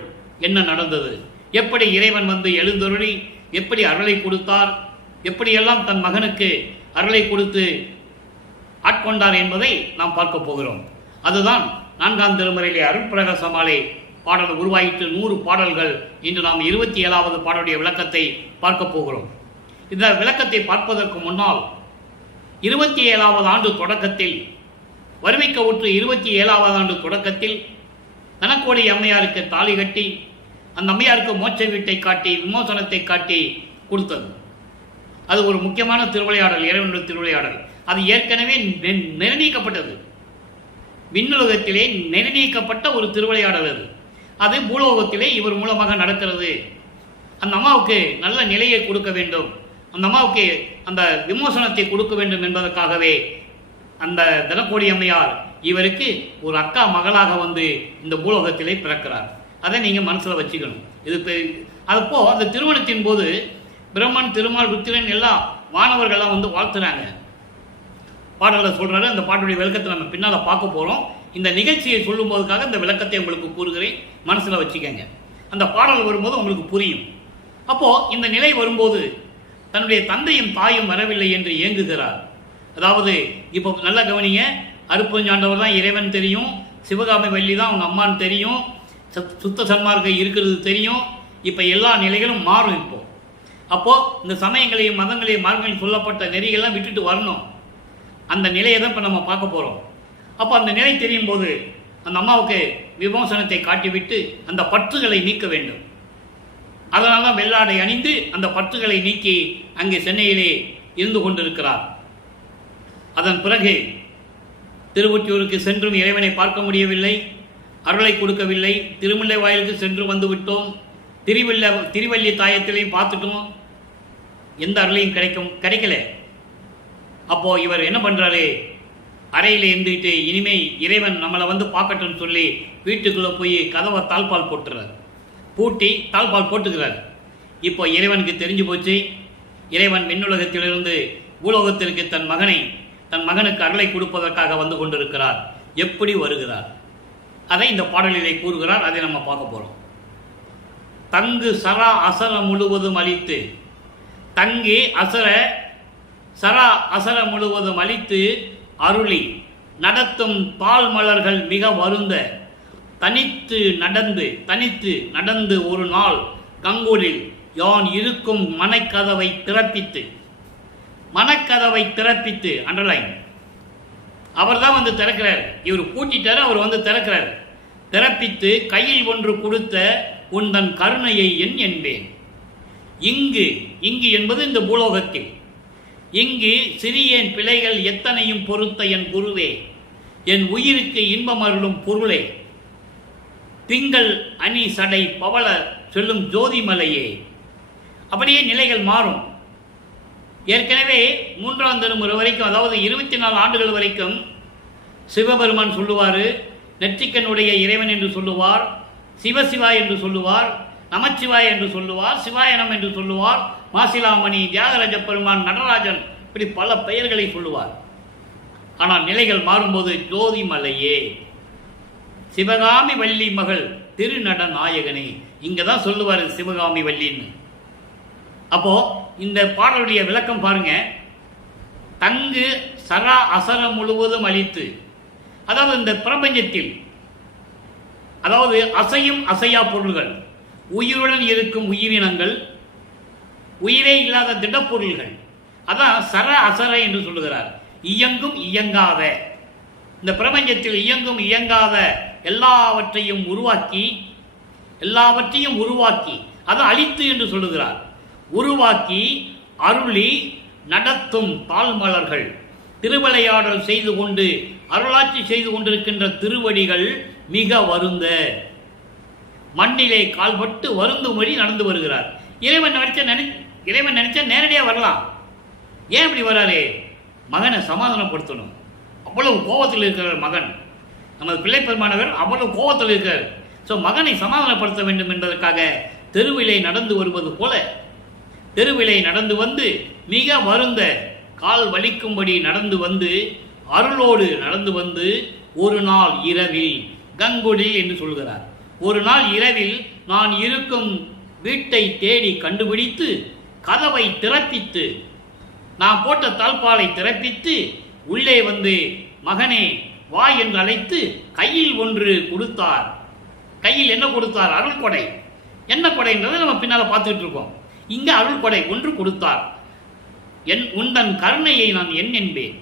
என்ன நடந்தது, எப்படி இறைவன் வந்து எழுந்தருளி எப்படி அருளை கொடுத்தார், எப்படியெல்லாம் தன் மகனுக்கு அருளை கொடுத்து ஆட்கொண்டார் என்பதை நாம் பார்க்க போகிறோம். அதுதான் 4ஆம் திருமுறையிலே அருள் பிரகாச மாலை பாடல் உருவாயிற்று. 100 பாடல்கள். இன்று நாம் 27வது பாடலுடைய விளக்கத்தை பார்க்க போகிறோம். இந்த விளக்கத்தை பார்ப்பதற்கு முன்னால் 27வது ஆண்டு தொடக்கத்தில் வறுமைக்க ஊற்று 27வது ஆண்டு தொடக்கத்தில் தனக்கோடி அம்மையாருக்கு தாலி கட்டி அந்த அம்மையாருக்கு மோட்ச வீட்டை காட்டி விமோசனத்தை காட்டி கொடுத்தது. அது ஒரு முக்கியமான திருவிளையாடல், இறைவனுடைய திருவிளையாடல். அது ஏற்கனவே நிர்ணயிக்கப்பட்டது. விண்ணுலகத்திலே நிர்ணயிக்கப்பட்ட ஒரு திருவிளையாடல் அது. அது பூலோகத்திலே இவர் மூலமாக நடக்கிறது. அந்த அம்மாவுக்கு நல்ல நிலையை கொடுக்க வேண்டும், அந்த அம்மாவுக்கு அந்த விமோசனத்தை கொடுக்க வேண்டும் என்பதற்காகவே அந்த தனக்கோடி அம்மையார் இவருக்கு ஒரு அக்கா மகளாக வந்து இந்த பூலோகத்திலே பிறக்கிறார். அதை நீங்கள் மனசில் வச்சுக்கணும். இது அப்போ அந்த திருமணத்தின் போது பிரம்மன், திருமால், ருத்திரன் எல்லாம் வானவர்கள்லாம் வந்து வாழ்த்துறாங்க. பாடலை சொல்றாரு. அந்த பாடலுடைய விளக்கத்தை நம்ம பின்னால் பார்க்க போகிறோம். இந்த நிகழ்ச்சியை சொல்லும் போதுக்காக இந்த விளக்கத்தை உங்களுக்கு கூறுகிறேன், மனசில் வச்சுக்கங்க. அந்த பாடல் வரும்போது உங்களுக்கு புரியும். அப்போ இந்த நிலை வரும்போது தன்னுடைய தந்தையும் தாயும் வரவில்லை என்று ஏங்குகிறார். அதாவது இப்போ நல்லா கவனிங்க, அருப்பஞ்சாண்டவர் தான் இறைவன் தெரியும், சிவகாமி வள்ளி தான் அவங்க அம்மான்னு தெரியும், சுத்த சன்மார்க்கம் இருக்கிறது தெரியும். இப்போ எல்லா நிலைகளும் மாறும். அப்போ இந்த சமயங்களையும் மதங்களையும் மார்க்கங்களையும் சொல்லப்பட்ட நெறிகள்லாம் விட்டுட்டு வரணும். அந்த நிலையை தான் இப்போ நம்ம பார்க்க போகிறோம். அப்போ அந்த நிலை தெரியும் போது அந்த அம்மாவுக்கு விமோசனத்தை காட்டிவிட்டு அந்த பற்றுகளை நீக்க வேண்டும். அதனால தான் வெள்ளாடை அணிந்து அந்த பற்றுகளை நீக்கி அங்கே சென்னையிலே இருந்து கொண்டிருக்கிறார். அதன் பிறகு திருவொற்றியூருக்கு சென்றும் இறைவனை பார்க்க முடியவில்லை, அருளை கொடுக்கவில்லை. திருமுல்லை வாயிலுக்கு சென்று வந்து விட்டோம், திருவள்ளி தாயத்திலையும் பார்த்துட்டோம், எந்த அருளையும் கிடைக்கல. அப்போ இவர் என்ன பண்றாரு, அறையில் இருந்துட்டு இனிமே இறைவன் நம்மளை வந்து பார்க்கட்டும்னு சொல்லி வீட்டுக்குள்ளே போய் கதவை தாழ்பால் போட்டுறார், பூட்டி தாழ்பால் போட்டுக்கிறார். இப்போ இறைவனுக்கு தெரிஞ்சு போச்சு, இறைவன் விண்ணுலகத்திலிருந்து பூலோகத்திற்கு தன் மகனுக்கு அருளை கொடுப்பதற்காக வந்து கொண்டிருக்கிறார். எப்படி வருகிறார் அதை இந்த பாடலிலே கூறுகிறார். அதை நம்ம பார்க்க போகிறோம். தங்கு சரா அசர முழுவதும் அழித்து, தங்கி சரா அசர முழுவதும் அழித்து அருளி நடத்தும் தாழ் மலர்கள் மிக வருந்த தனித்து நடந்து ஒரு நாள் கங்கூரில் யான் இருக்கும் மனக்கதவை திறப்பித்து அண்டர்லைன். அவர் தான் வந்து திறக்கிறார். இவர் பூட்டிட்டார், அவர் வந்து திறக்கிறார். திறப்பித்து கையில் ஒன்று கொடுத்த உந்தன் கருணையை என்பேன். இங்கு என்பது இந்த பூலோகத்தில். இங்கு சிறியேன் பிழைகள் எத்தனையும் பொறுத்த என் குருவே, என் உயிருக்கு இன்பம் அருளும் பொருளே, திங்கள் அணி சடை பவள சொல்லும் ஜோதிமலையே. அப்படியே நிலைகள் மாறும். ஏற்கனவே 3ஆம் திருமுறை வரைக்கும், அதாவது 24 ஆண்டுகள் வரைக்கும் சிவபெருமான் சொல்லுவார், நெற்றிக்கனுடைய இறைவன் என்று சொல்லுவார், சிவசிவா என்று சொல்லுவார், நமச்சிவாய் என்று சொல்லுவார், சிவாயனம் என்று சொல்லுவார், மாசிலாமணி, தியாகராஜ பெருமான், நடராஜன், இப்படி பல பெயர்களை சொல்லுவார். ஆனால் நிலைகள் மாறும்போது ஜோதிமலையே, சிவகாமி வள்ளி மகள் திருநட நாயகனே, இங்கே தான் சொல்லுவார் சிவகாமி வள்ளின்னு. அப்போ இந்த பாடலுடைய விளக்கம் பாருங்க. தங்கு சரா அசர முழுவதும் அழித்து, அதாவது இந்த பிரபஞ்சத்தில், அதாவது அசையும் அசையா பொருள்கள், உயிருடன் இருக்கும் உயிரினங்கள், உயிரே இல்லாத திடப்பொருள்கள், அதான் சர அசர என்று சொல்லுகிறார். இயங்கும் இயங்காத, இந்த பிரபஞ்சத்தில் இயங்கும் இயங்காத எல்லாவற்றையும் உருவாக்கி அதான் அழித்து என்று சொல்லுகிறார். உருவாக்கி அருளி நடத்தும் தாழ்மலர்கள், திருவிளையாடல் செய்து கொண்டு அருளாட்சி செய்து கொண்டிருக்கின்ற திருவடிகள் மிக வருந்த, மண்ணிலே கால்பட்டு வருந்தும்படி நடந்து வருகிறார். இறைவன் நினைச்சா நேரடியாக வரலாம். ஏன் இப்படி வராரு? மகனை சமாதானப்படுத்தணும். அவ்வளவு கோபத்தில் இருக்கிற மகன் நமது பிள்ளை பெருமானவர் அவ்வளவு கோபத்தில் இருக்கிறார். ஸோ மகனை சமாதானப்படுத்த வேண்டும் என்பதற்காக தெருவிலே நடந்து வருவது போல தெருவிலே நடந்து வந்து மிக வருந்த கால் வலிக்கும்படி நடந்து வந்து அருளோடு நடந்து வந்து ஒரு நாள் இரவில் கங்குடி என்று சொல்கிறார். ஒரு நாள் இரவில் நான் இருக்கும் வீட்டை தேடி கண்டுபிடித்து கதவை திறப்பித்து நான் போட்ட தாழ்பாலை திறப்பித்து உள்ளே வந்து மகனே வா என்று அழைத்து கையில் ஒன்று கொடுத்தார். கையில் என்ன கொடுத்தார்? அருள் கொடை. என்ன கொடைன்றதை நம்ம பின்னால் பார்த்துக்கிட்டு இருக்கோம். இங்கே அருள் கொடை ஒன்று கொடுத்தார். உந்தன் கருணையை நான் என் என்பேன்,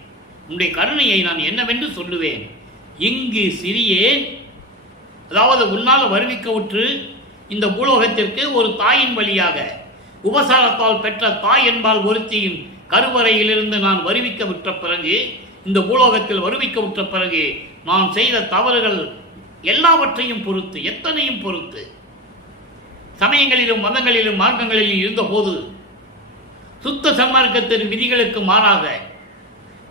உன்னுடைய கருணையை நான் என்னவென்று சொல்லுவேன். இங்கு சிறியேன், அதாவது உன்னால் வருவிக்க உற்று இந்த பூலோகத்திற்கு ஒரு தாயின் வழியாக உபசாரத்தால் பெற்ற தாய் என்பால் ஒருத்தியின் கருவறையிலிருந்து நான் வருவிக்க விட்ட பிறகு, இந்த பூலோகத்தில் வருவிக்க விட்ட பிறகு நான் செய்த தவறுகள் எல்லாவற்றையும் பொறுத்து, எத்தனையும் பொறுத்து, சமயங்களிலும் மதங்களிலும் மார்க்கங்களிலும் இருந்தபோது சுத்த சன்மார்க்கத்தின் விதிகளுக்கு மாறாக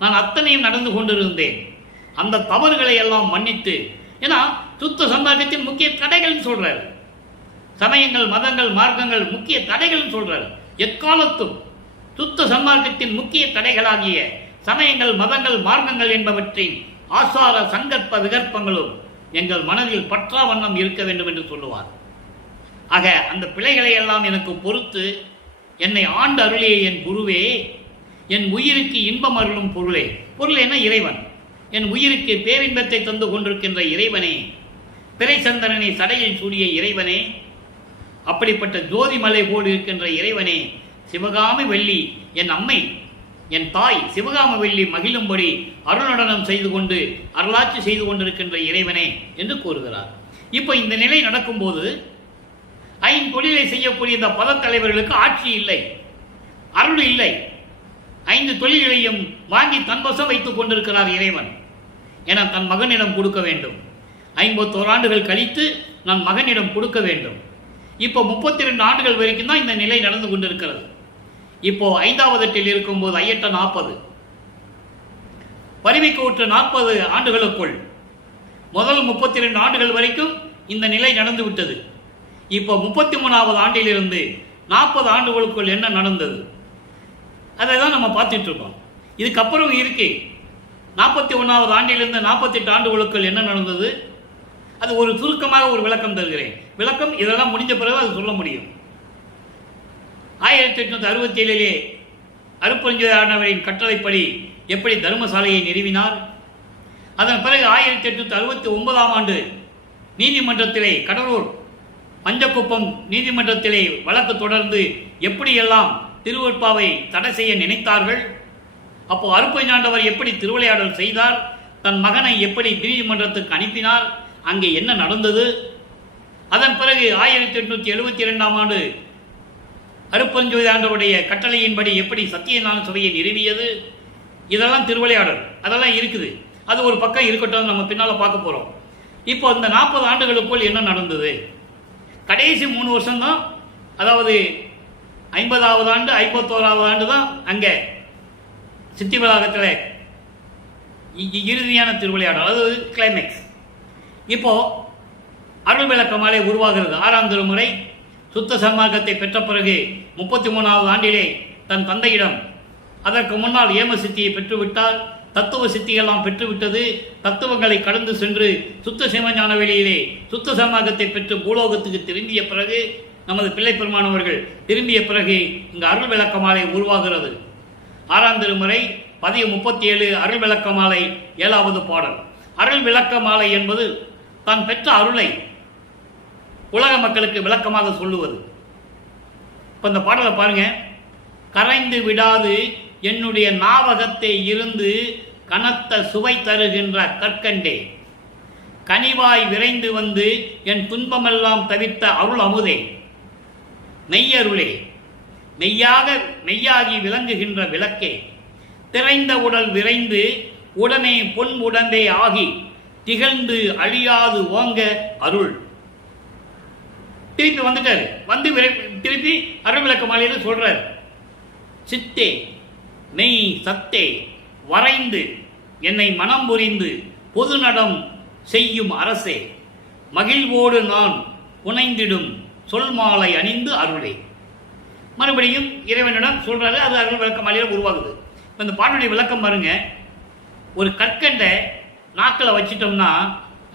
நான் அத்தனையும் நடந்து கொண்டிருந்தேன். அந்த தவறுகளை எல்லாம் மன்னித்து, ஏன்னா சுத்த சன்மார்க்கத்தின் முக்கிய தடைகள் சொல்றாரு, சமயங்கள் மதங்கள் மார்க்கங்கள் முக்கிய தடைகள் சொல்றாரு. எக்காலத்தும் சுத்த சன்மார்க்கத்தின் முக்கிய தடைகளாகிய சமயங்கள் மதங்கள் மார்க்கங்கள் என்பவற்றின் ஆசார சங்கற்ப விகற்பங்களும் எங்கள் மனதில் பற்றா வண்ணம் இருக்க வேண்டும் என்று சொல்லுவார். ஆக அந்த பிழைகளை எல்லாம் எனக்கு பொறுத்து என்னை ஆண்டு அருளிய என் குருவே, என் உயிருக்கு இன்பம் அருளும் பொருளே, பொருள் என்ன? இறைவன். என் உயிருக்கு பேரின்பத்தை தந்து கொண்டிருக்கின்ற இறைவனே, பிறை சந்தனனை சடையில் சூடிய இறைவனே, அப்படிப்பட்ட ஜோதி மலை போல் இருக்கின்ற இறைவனே, சிவகாமி வெள்ளி என் அம்மை என் தாய் சிவகாம வெள்ளி மகிழும்படி அருள்நடனம் செய்து கொண்டு அருளாட்சி செய்து கொண்டிருக்கின்ற இறைவனே என்று கூறுகிறார். இப்போ இந்த நிலை நடக்கும்போது ஐந்தொழிலை செய்யக்கூடிய இந்த பதத்தலைவர்களுக்கு ஆட்சி இல்லை, அருள் இல்லை. 5 தொழில்களையும் வாங்கி தன்வசம் வைத்துக் கொண்டிருக்கிறார் இறைவன். என தன் மகனிடம் கொடுக்க வேண்டும். 51 ஆண்டுகள் கழித்து நான் மகனிடம் கொடுக்க வேண்டும். இப்போ 32 ஆண்டுகள் வரைக்கும் தான் இந்த நிலை நடந்து கொண்டிருக்கிறது. இப்போ 5வது எட்டில் இருக்கும்போது ஐயட்ட 40 பரிமைக்கு உற்ற 40 ஆண்டுகளுக்குள் முதல் 32 ஆண்டுகள் வரைக்கும் இந்த நிலை நடந்து விட்டது. இப்போ 33வது ஆண்டிலிருந்து 40 ஆண்டுகளுக்குள் என்ன நடந்தது அதை தான் நம்ம பார்த்துட்டு இருக்கோம். இதுக்கப்புறம் இருக்கு 41வது ஆண்டிலிருந்து 48 ஆண்டுகளுக்குள் என்ன நடந்தது, அது ஒரு சுருக்கமாக ஒரு விளக்கம் தருகிறேன். விளக்கம் இதெல்லாம் முடிஞ்ச பிறகு அது சொல்ல முடியும். 1867 அருட்பெருஞ்சோதியானவரின் கட்டளைப்படி எப்படி தர்மசாலையை நிறுவினார். அதன் பிறகு 1869ஆம் ஆண்டு நீதிமன்றத்திலே, கடலூர் மஞ்சக்குப்பம் நீதிமன்றத்திலே வழக்கு தொடர்ந்து எப்படியெல்லாம் திருவருட்பாவை தடை செய்ய நினைத்தார்கள். அப்போ அருட்பெருஞ்சாண்டவர் எப்படி திருவிளையாடல் செய்தார், தன் மகனை எப்படி நீதிமன்றத்துக்கு அனுப்பினார், அங்கே என்ன நடந்தது. அதன் பிறகு 1872ஆம் ஆண்டு அருட்பெருஞ்சோதியாண்டவருடைய கட்டளையின்படி எப்படி சத்தியஞான சபையை நிறுவியது. இதெல்லாம் திருவிளையாடல், அதெல்லாம் இருக்குது. அது ஒரு பக்கம் இருக்கட்டும், நம்ம பின்னால் பார்க்க போகிறோம். இப்போ இந்த 40 ஆண்டுகளுக்குள் என்ன நடந்தது, கடைசி 3 வருஷம்தான், அதாவது 50வது ஆண்டு 51வது ஆண்டு தான் அங்கே சித்தி வளாகத்தில் இறுதியான திருவிளையாடல், அதாவது கிளைமேக்ஸ். இப்போ அருள் விளக்க மாலை உருவாகிறது. 6ஆம் திருமுறை சுத்த சன்மார்க்கத்தை பெற்ற பிறகு 33வது ஆண்டிலே தன் தந்தையிடம், அதற்கு முன்னால் ஏம சித்தியை பெற்றுவிட்டால், தத்துவ சித்தியெல்லாம் பெற்றுவிட்டது, தத்துவங்களை கடந்து சென்று சுத்த சிவஞான வெளியிலே சுத்த சன்மார்க்கத்தை பெற்று பூலோகத்துக்கு திரும்பிய பிறகு, நமது பிள்ளை பெருமானவர்கள் திரும்பிய பிறகு இங்கு அருள் விளக்க மாலை உருவாகிறது. 6ஆம் திருமுறை பதியம் 37 அருள் விளக்க மாலை 7வது பாடல். அருள் விளக்க மாலை என்பது தான் பெற்ற அருளை உலக மக்களுக்கு விளக்கமாக சொல்லுவது. இப்போ இந்த பாடலை பாருங்க. கரைந்து விடாது என்னுடைய நாவகத்தை இருந்து கனத்த சுவை தருகின்ற கற்கண்டே, கனிவாய் விரைந்து வந்து என் துன்பமெல்லாம் தவிர்த்த அருள் அமுதே, மெய்யருளே, மெய்யாகி விளங்குகின்ற விளக்கே, திரைந்த உடல் விரைந்து உடனே பொன் உடம்பே ஆகி திகழ்ந்து அழியாது ஓங்க அருள். திருப்பி வந்துட்டாரு, வந்து திருப்பி அருள் விளக்க மாலையில சொல்றாரு. சித்தே மெய் சத்தே வரைந்து என்னை மனம் புரிந்து பொது நடம் செய்யும் அரசே, மகிழ்வோடு நான் புனைந்திடும் சொல் மாலை அணிந்து அருளே. மறுபடியும் இறைவனிடம் சொல்றாரு. அது அருள் விளக்கம் மாலையில் உருவாகுது. இந்த பாட்டுடைய விளக்கம் பாருங்க. ஒரு கற்கண்டை நாக்கில் வச்சிட்டோம்னா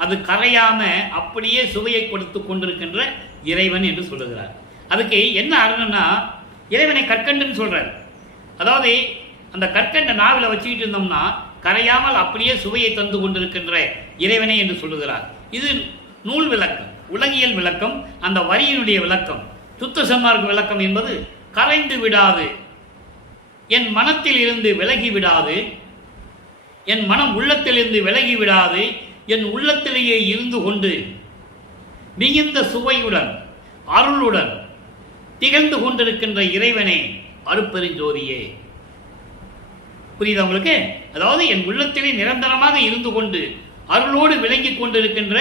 அது கரையாம அப்படியே சுவையை கொடுத்து கொண்டிருக்கின்ற இறைவன் என்று சொல்லுகிறார். அதுக்கு என்ன அருள்னா, இறைவனை கற்கண்டுன்னு சொல்றார். அதாவது அந்த கற்கண்டை நாவில் வச்சுக்கிட்டு இருந்தோம்னா கரையாமல் அப்படியே சுவையை தந்து கொண்டிருக்கின்ற இறைவனை என்று சொல்லுகிறார். இது நூல் விளக்கம், உலகியல் விளக்கம். அந்த வரியினுடைய விளக்கம், சுத்த சன்மார்க்க விளக்கம் என்பது கரைந்து விடாது, என் மனத்தில் இருந்து விலகி விடாது, என் மனம் உள்ளத்திலிருந்து விலகி விடாது, என் உள்ளத்திலேயே இருந்து கொண்டு மிகுந்த சுவையுடன் அருளுடன் திகழ்ந்து கொண்டிருக்கின்ற இறைவனே, அருட்பெருஞ்சோதியே. புரியுதா உங்களுக்கு? அதாவது என் உள்ளத்திலே நிரந்தரமாக இருந்து கொண்டு அருளோடு விளங்கி கொண்டிருக்கின்ற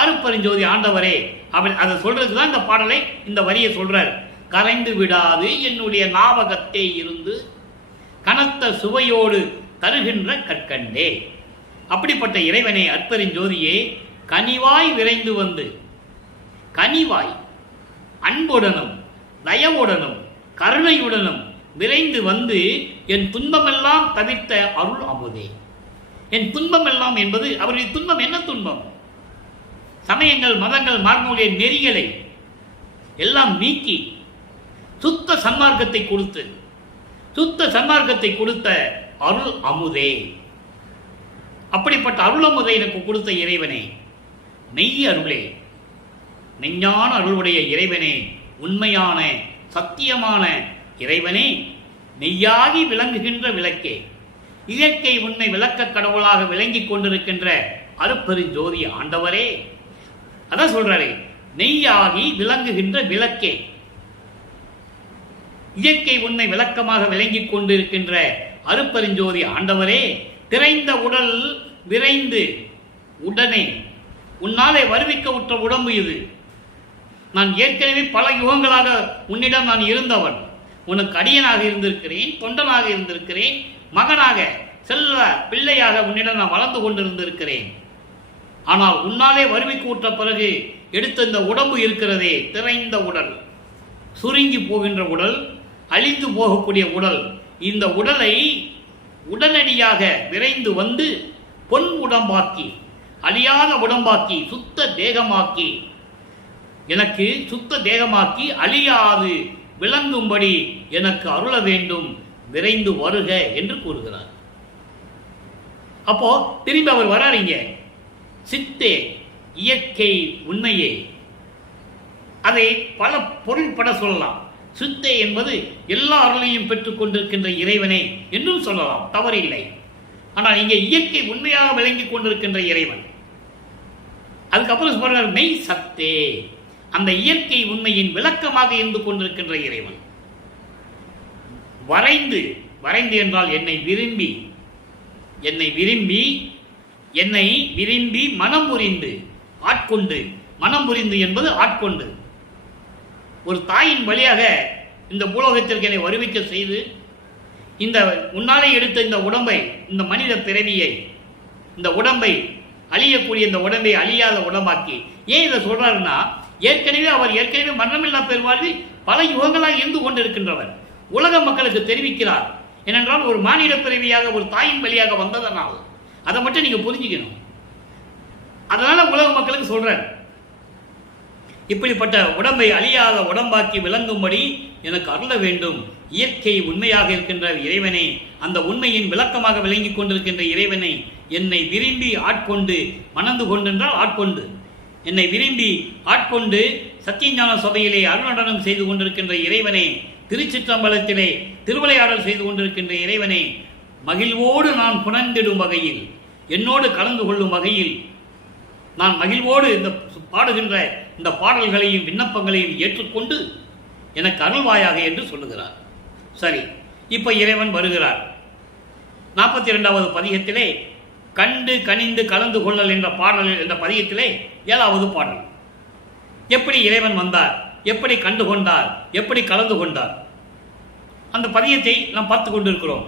அருட்பெருஞ்சோதி ஆண்டவரே. அவன் அதை சொல்றதுக்கு தான் இந்த பாடலை, இந்த வரியை சொல்றார். கரைந்து விடாது என்னுடைய ஞாபகத்தே இருந்து கனத்த சுவையோடு தருகின்ற கற்கண்டே. அப்படிப்பட்ட இறைவனே, அற்பெருஞ்சோதியே, கனிவாய் விரைந்து வந்து, கனிவாய் அன்புடனும் தயவுடனும் கருணையுடனும் விரைந்து வந்து என் துன்பமெல்லாம் தவிர்த்த அருள் அமுதே. என் துன்பமெல்லாம் என்பது அவருடைய துன்பம். என்ன துன்பம்? சமயங்கள், மதங்கள், மார்க்கங்களுடைய நெறிகளை எல்லாம் நீக்கி சுத்த சன்மார்க்கத்தை கொடுத்து, சுத்த சன்மார்க்கத்தை கொடுத்த அருள் அமுதே. அப்படிப்பட்ட அருள் அமுதை எனக்கு கொடுத்த இறைவனே, மெய் அருளே, மெஞ்ஞான அருளுடைய இறைவனே, உண்மையான சத்தியமான இறைவனே, மெய்யாகி விளங்குகின்ற விளக்கே, இயற்கை உண்மை விளக்க கடவுளாக விளங்கிக் கொண்டிருக்கின்ற அருட்பெருஞ்சோதி ஆண்டவரே. அதான் சொல்றாரு, மெய்யாகி விளங்குகின்ற விளக்கே, இயற்கை உண்மை விளக்கமாக விளங்கிக் கொண்டிருக்கின்ற அருட்பெருஞ்சோதி ஆண்டவரே. திரைந்த உடல் விரைந்து உடனே உன்னாலே வருவிக்க உற்ற உடம்பு இது. நான் ஏற்கனவே பல யுகங்களாக உன்னிடம் நான் இருந்தவன். உனக்கு அடியனாக இருந்திருக்கிறேன், தொண்டனாக இருந்திருக்கிறேன், மகனாக, செல்வ பிள்ளையாக உன்னிடம் நான் வளர்ந்து கொண்டிருந்திருக்கிறேன். ஆனால் உன்னாலே வருவிக்கு ஊற்ற பிறகு எடுத்த இந்த உடம்பு இருக்கிறதே, திரைந்த உடல், சுருங்கி போகின்ற உடல், அழிந்து போகக்கூடிய உடல், இந்த உடலை உடனடியாக விரைந்து வந்து பொன் உடம்பாக்கி, அழியாத உடம்பாக்கி, சுத்த தேகமாக்கி, எனக்கு சுத்த தேகமாக்கி அழியாது விளங்கும்படி எனக்கு அருள வேண்டும், விரைந்து வருக என்று கூறுகிறார். அப்போ திரும்பி அவர் வராருங்க. சித்தே, இயற்கை உண்மையே. அதை பல பொருள்பட சொல்லலாம். சித்தே என்பது எல்லா அருளையும் பெற்றுக் கொண்டிருக்கின்ற இறைவனை என்றும் சொல்லலாம், தவறில்லை. ஆனால் இங்கே இயற்கை உண்மையாக விளங்கிக் கொண்டிருக்கின்ற இறைவன். அதுக்கப்புறம் சொல்றார், மெய் சத்தே, அந்த இயற்கை உண்மையின் விளக்கமாக இருந்து கொண்டிருக்கின்ற இறைவன். வரைந்து, வரைந்து என்றால் என்னை விரும்பி, என்னை விரும்பி, என்னை விரும்பி மனம் புரிந்து ஆட்கொண்டு. மனம் புரிந்து என்பது ஆட்கொண்டு. ஒரு தாயின் வழியாக இந்த பூலோகத்திற்கு என்னை வருவிக்க செய்து, இந்த உன்னாலே எடுத்த இந்த உடம்பை, இந்த மனித பிறவியை, இந்த உடம்பை அழியக்கூடிய இந்த உடம்பை அழியாத உடம்பாக்கி. ஏன் இதை சொல்றாருன்னா, அவர் ஏற்கனவே மரணமில்லா பெருவாழ்வில் பல யுகங்களாக இருந்து கொண்டிருக்கின்றவர். உலக மக்களுக்கு தெரிவிக்கிறார். ஏனென்றால் ஒரு மானிட பிறவியாக ஒரு தாயின் வழியாக வந்ததனால் அதை மட்டும் நீங்க புரிஞ்சுக்கணும். அதனால உலக மக்களுக்கு சொல்றார், இப்படிப்பட்ட உடம்பை அழியாத உடம்பாக்கி விளங்கும்படி எனக்கு அருள வேண்டும். இயற்கை உண்மையாக இருக்கின்ற இறைவனை, அந்த உண்மையின் விளக்கமாக விளங்கிக் கொண்டிருக்கின்ற இறைவனை என்னை விரும்பி ஆட்கொண்டு, மணந்து கொண்டென்றால் ஆட்கொண்டு, என்னை விரும்பி ஆட்கொண்டு சத்தியஞான சபையிலே அருணடனம் செய்து கொண்டிருக்கின்ற இறைவனை, திருச்சிற்றம்பலத்திலே திருவிளையாடல் செய்து கொண்டிருக்கின்ற இறைவனை, மகிழ்வோடு நான் புணர்ந்திடும் வகையில், என்னோடு கலந்து கொள்ளும் வகையில், நான் மகிழ்வோடு இந்த பாடுகின்ற இந்த பாடல்களையும் விண்ணப்பங்களையும் ஏற்றுக்கொண்டு எனக்கு அருள்வாயாக என்று சொல்லுகிறார். சரி, இப்ப இறைவன் வருகிறார். 42வது பதிகத்திலே கண்டு கனிந்து கலந்து கொள்ளல் என்ற பாடல், என்ற பதிகத்திலே 7வது பாடல். எப்படி இறைவன் வந்தார், எப்படி கண்டு கொண்டார், எப்படி கலந்து கொண்டார், அந்த பதியத்தை நாம் பார்த்து கொண்டிருக்கிறோம்.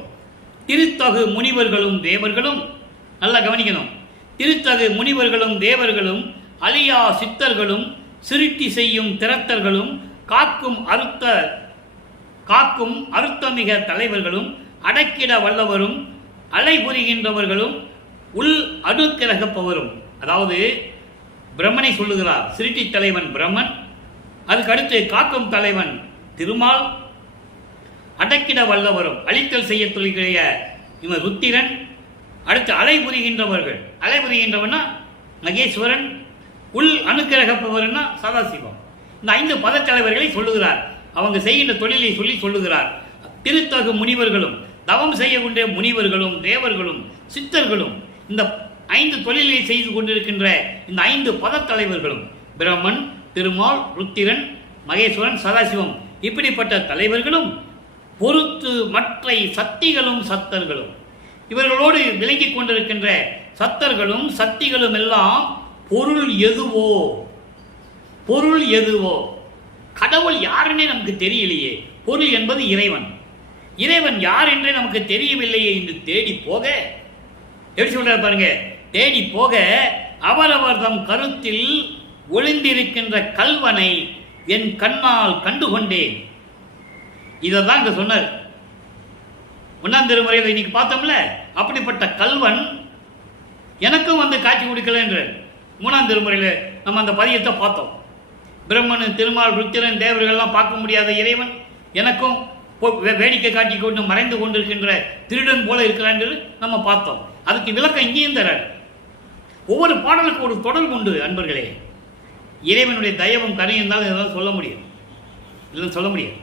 திருத்தகு முனிவர்களும் தேவர்களும், நல்லா கவனிக்கணும், திருத்தகு முனிவர்களும் தேவர்களும் அழியா சித்தர்களும் சிருட்டி செய்யும் திறத்தர்களும் காக்கும் அருத்தமிக தலைவர்களும் அடக்கிட வல்லவரும் அலைபுரிகின்றவர்களும் உள் அடுக்கிறகப்பவரும். அதாவது பிரம்மனை சொல்லுகிறார். சிருட்டி தலைவன் பிரம்மன், அதுக்கு அடுத்து காக்கும் தலைவன் திருமால், அடக்கிட வல்லவரும் அழித்தல் செய்ய தொழில்கிற இவன் ருத்திரன், அடுத்து அலைபுரிகின்றவர்கள், அலைபுரிகின்றவன்னா மகேஸ்வரன், உள் அணுக்கிரகப்பவர்னா சதாசிவம். இந்த 5 பதத்தலைவர்களை சொல்லுகிறார். அவங்க செய்கின்ற தொழிலை சொல்லி சொல்லுகிறார். திருத்தகு முனிவர்களும், தவம் செய்யக்கூடிய முனிவர்களும் தேவர்களும் சித்தர்களும், இந்த 5 தொழிலை செய்து கொண்டிருக்கின்ற இந்த 5 பதத்தலைவர்களும் பிரம்மன், திருமால், ருத்திரன், மகேஸ்வரன், சதாசிவம், இப்படிப்பட்ட தலைவர்களும் பொறுத்து மற்ற சக்திகளும் சத்தர்களும், இவர்களோடு விளங்கிக் கொண்டிருக்கின்ற சத்தர்களும் சக்திகளும் எல்லாம் பொருள் எதுவோ, பொருள் எதுவோ, கடவுள் யாருன்னே நமக்கு தெரியலையே, பொருள் என்பது இறைவன், இறைவன் யார் என்றே நமக்கு தெரியவில்லையே என்று தேடி போக, எப்படி சொல்றாரு பாருங்க, தேடி போக அவரவர் தம் கருத்தில் ஒளிந்திருக்கின்ற கல்வனை என் கண்ணால் கண்டுகொண்டேன். இதைதான் இங்க சொன்னார். 1ஆம் திருமுறையில் இன்னைக்கு பார்த்தோம்ல, அப்படிப்பட்ட கல்வன் எனக்கும் வந்து காட்சி கொடுக்கல என்று 3ஆம் திருமுறையில் நம்ம அந்த பதியத்தை பார்த்தோம். பிரம்மன், திருமால், ருத்திரன், தேவர்கள்லாம் பார்க்க முடியாத இறைவன் எனக்கும் வேடிக்கை காட்டி கொண்டு மறைந்து கொண்டிருக்கின்ற திருடன் போல இருக்கிறான் என்று நம்ம பார்த்தோம். அதுக்கு விளக்கம் இங்கேயும் தரார். ஒவ்வொரு பாடலுக்கு ஒரு தொடர்பு உண்டு அன்பர்களே. இறைவனுடைய தயவும் கரையும் தான் இதெல்லாம் சொல்ல முடியும், இதெல்லாம் சொல்ல முடியும்.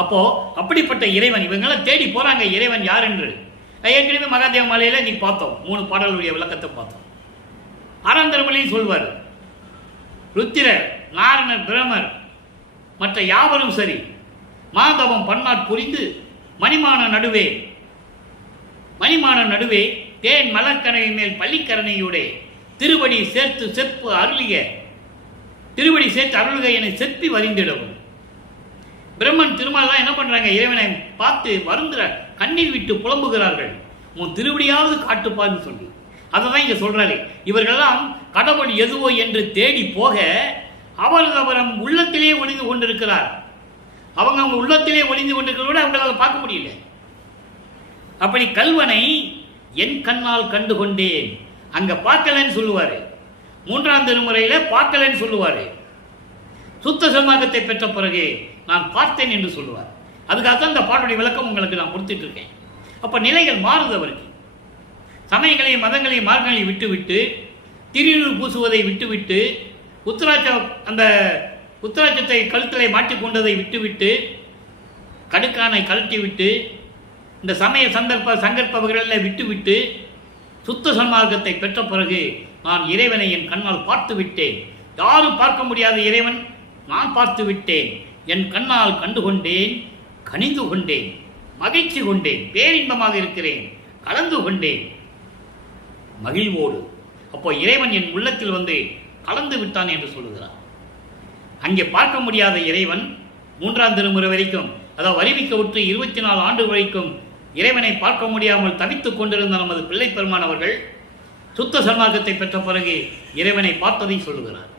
அப்போ அப்படிப்பட்ட இறைவன் இவங்கெல்லாம் தேடி போறாங்க இறைவன் யார் என்று. ஏற்கனவே மகாதேவ மாலையில இன்னைக்கு பார்த்தோம், 3 பாடலுடைய விளக்கத்தை பார்த்தோம். 6ஆம் திருமுறையில் சொல்வார், ருத்திரர், நாரணர், பிரமர் மற்ற யாவரும் சரி மாதவம் பன்னாட் புரிந்து மணிமான நடுவே தேன் மலர்கனவை மேல் பள்ளிக்கரணையோட திருவடி சேர்த்து செப்பு அருளிய, திருவடி சேர்த்து அருளுக என செப்பி வரிந்திடவும். பிரம்மன், திருமாலாம் என்ன பண்றாங்க, இறைவனை பார்த்து வருந்துற கண்ணீர் விட்டு புலம்புகிறார்கள். உன் திருவடியாவது காட்டுப்பான்னு சொல்லி. அதை தான் இங்க சொல்றாரு. இவர்களெல்லாம் கடவுள் எதுவோ என்று தேடி போக அவரம் உள்ளத்திலே ஒளிந்து கொண்டிருக்கிறார். அவங்க உள்ளத்திலே ஒளிந்து கொண்டிருக்கிறத அவங்களால பார்க்க முடியல. அப்படி கல்வனை என் கண்ணால் கண்டு கொண்டேன். அங்க பார்க்கலன்னு சொல்லுவாரு, 3ஆம் திருமுறையில பார்க்கலன்னு சொல்லுவாரு. சுத்த சன்மார்க்கத்தை பெற்ற பிறகு நான் பார்த்தேன் என்று சொல்லுவார். அதுக்காகத்தான் இந்த பாட்டுடைய விளக்கம் உங்களுக்கு நான் கொடுத்துட்டு இருக்கேன். அப்ப நிலைகள் மாறுதவருக்கு. சமயங்களையும் மதங்களையும் மார்க்கங்களையும் விட்டுவிட்டு, திருநீர் பூசுவதை விட்டுவிட்டு, உத்தராட்சத்தை கழுத்தலை மாட்டிக்கொண்டதை விட்டுவிட்டு, கடுக்கானை கழட்டிவிட்டு, இந்த சமய சங்கற்பவர்களை விட்டுவிட்டு சுத்த சன்மார்க்கத்தை பெற்ற பிறகு நான் இறைவனை என் கண்ணால் பார்த்து விட்டேன். யாரும் பார்க்க முடியாத இறைவன் நான் பார்த்து விட்டேன். என் கண்ணால் கண்டுகொண்டேன், கனிந்து கொண்டேன், மகிழ்ச்சி கொண்டேன், பேரின்பமாக இருக்கிறேன், கலந்து கொண்டேன் மகிழ்வோடு. அப்போ இறைவன் என் உள்ளத்தில் வந்து கலந்து விட்டான் என்று சொல்லுகிறார். அங்கே பார்க்க முடியாத இறைவன் 3ஆம் திருமுறை வரைக்கும், அதாவது அறிவிக்க விட்டு 24 ஆண்டு வரைக்கும் இறைவனை பார்க்க முடியாமல் தவித்துக் கொண்டிருந்த நமது பிள்ளை பெருமான் அவர்கள் சுத்த சன்மார்க்கத்தை பெற்ற பிறகு இறைவனை பார்த்ததை சொல்லுகிறார்.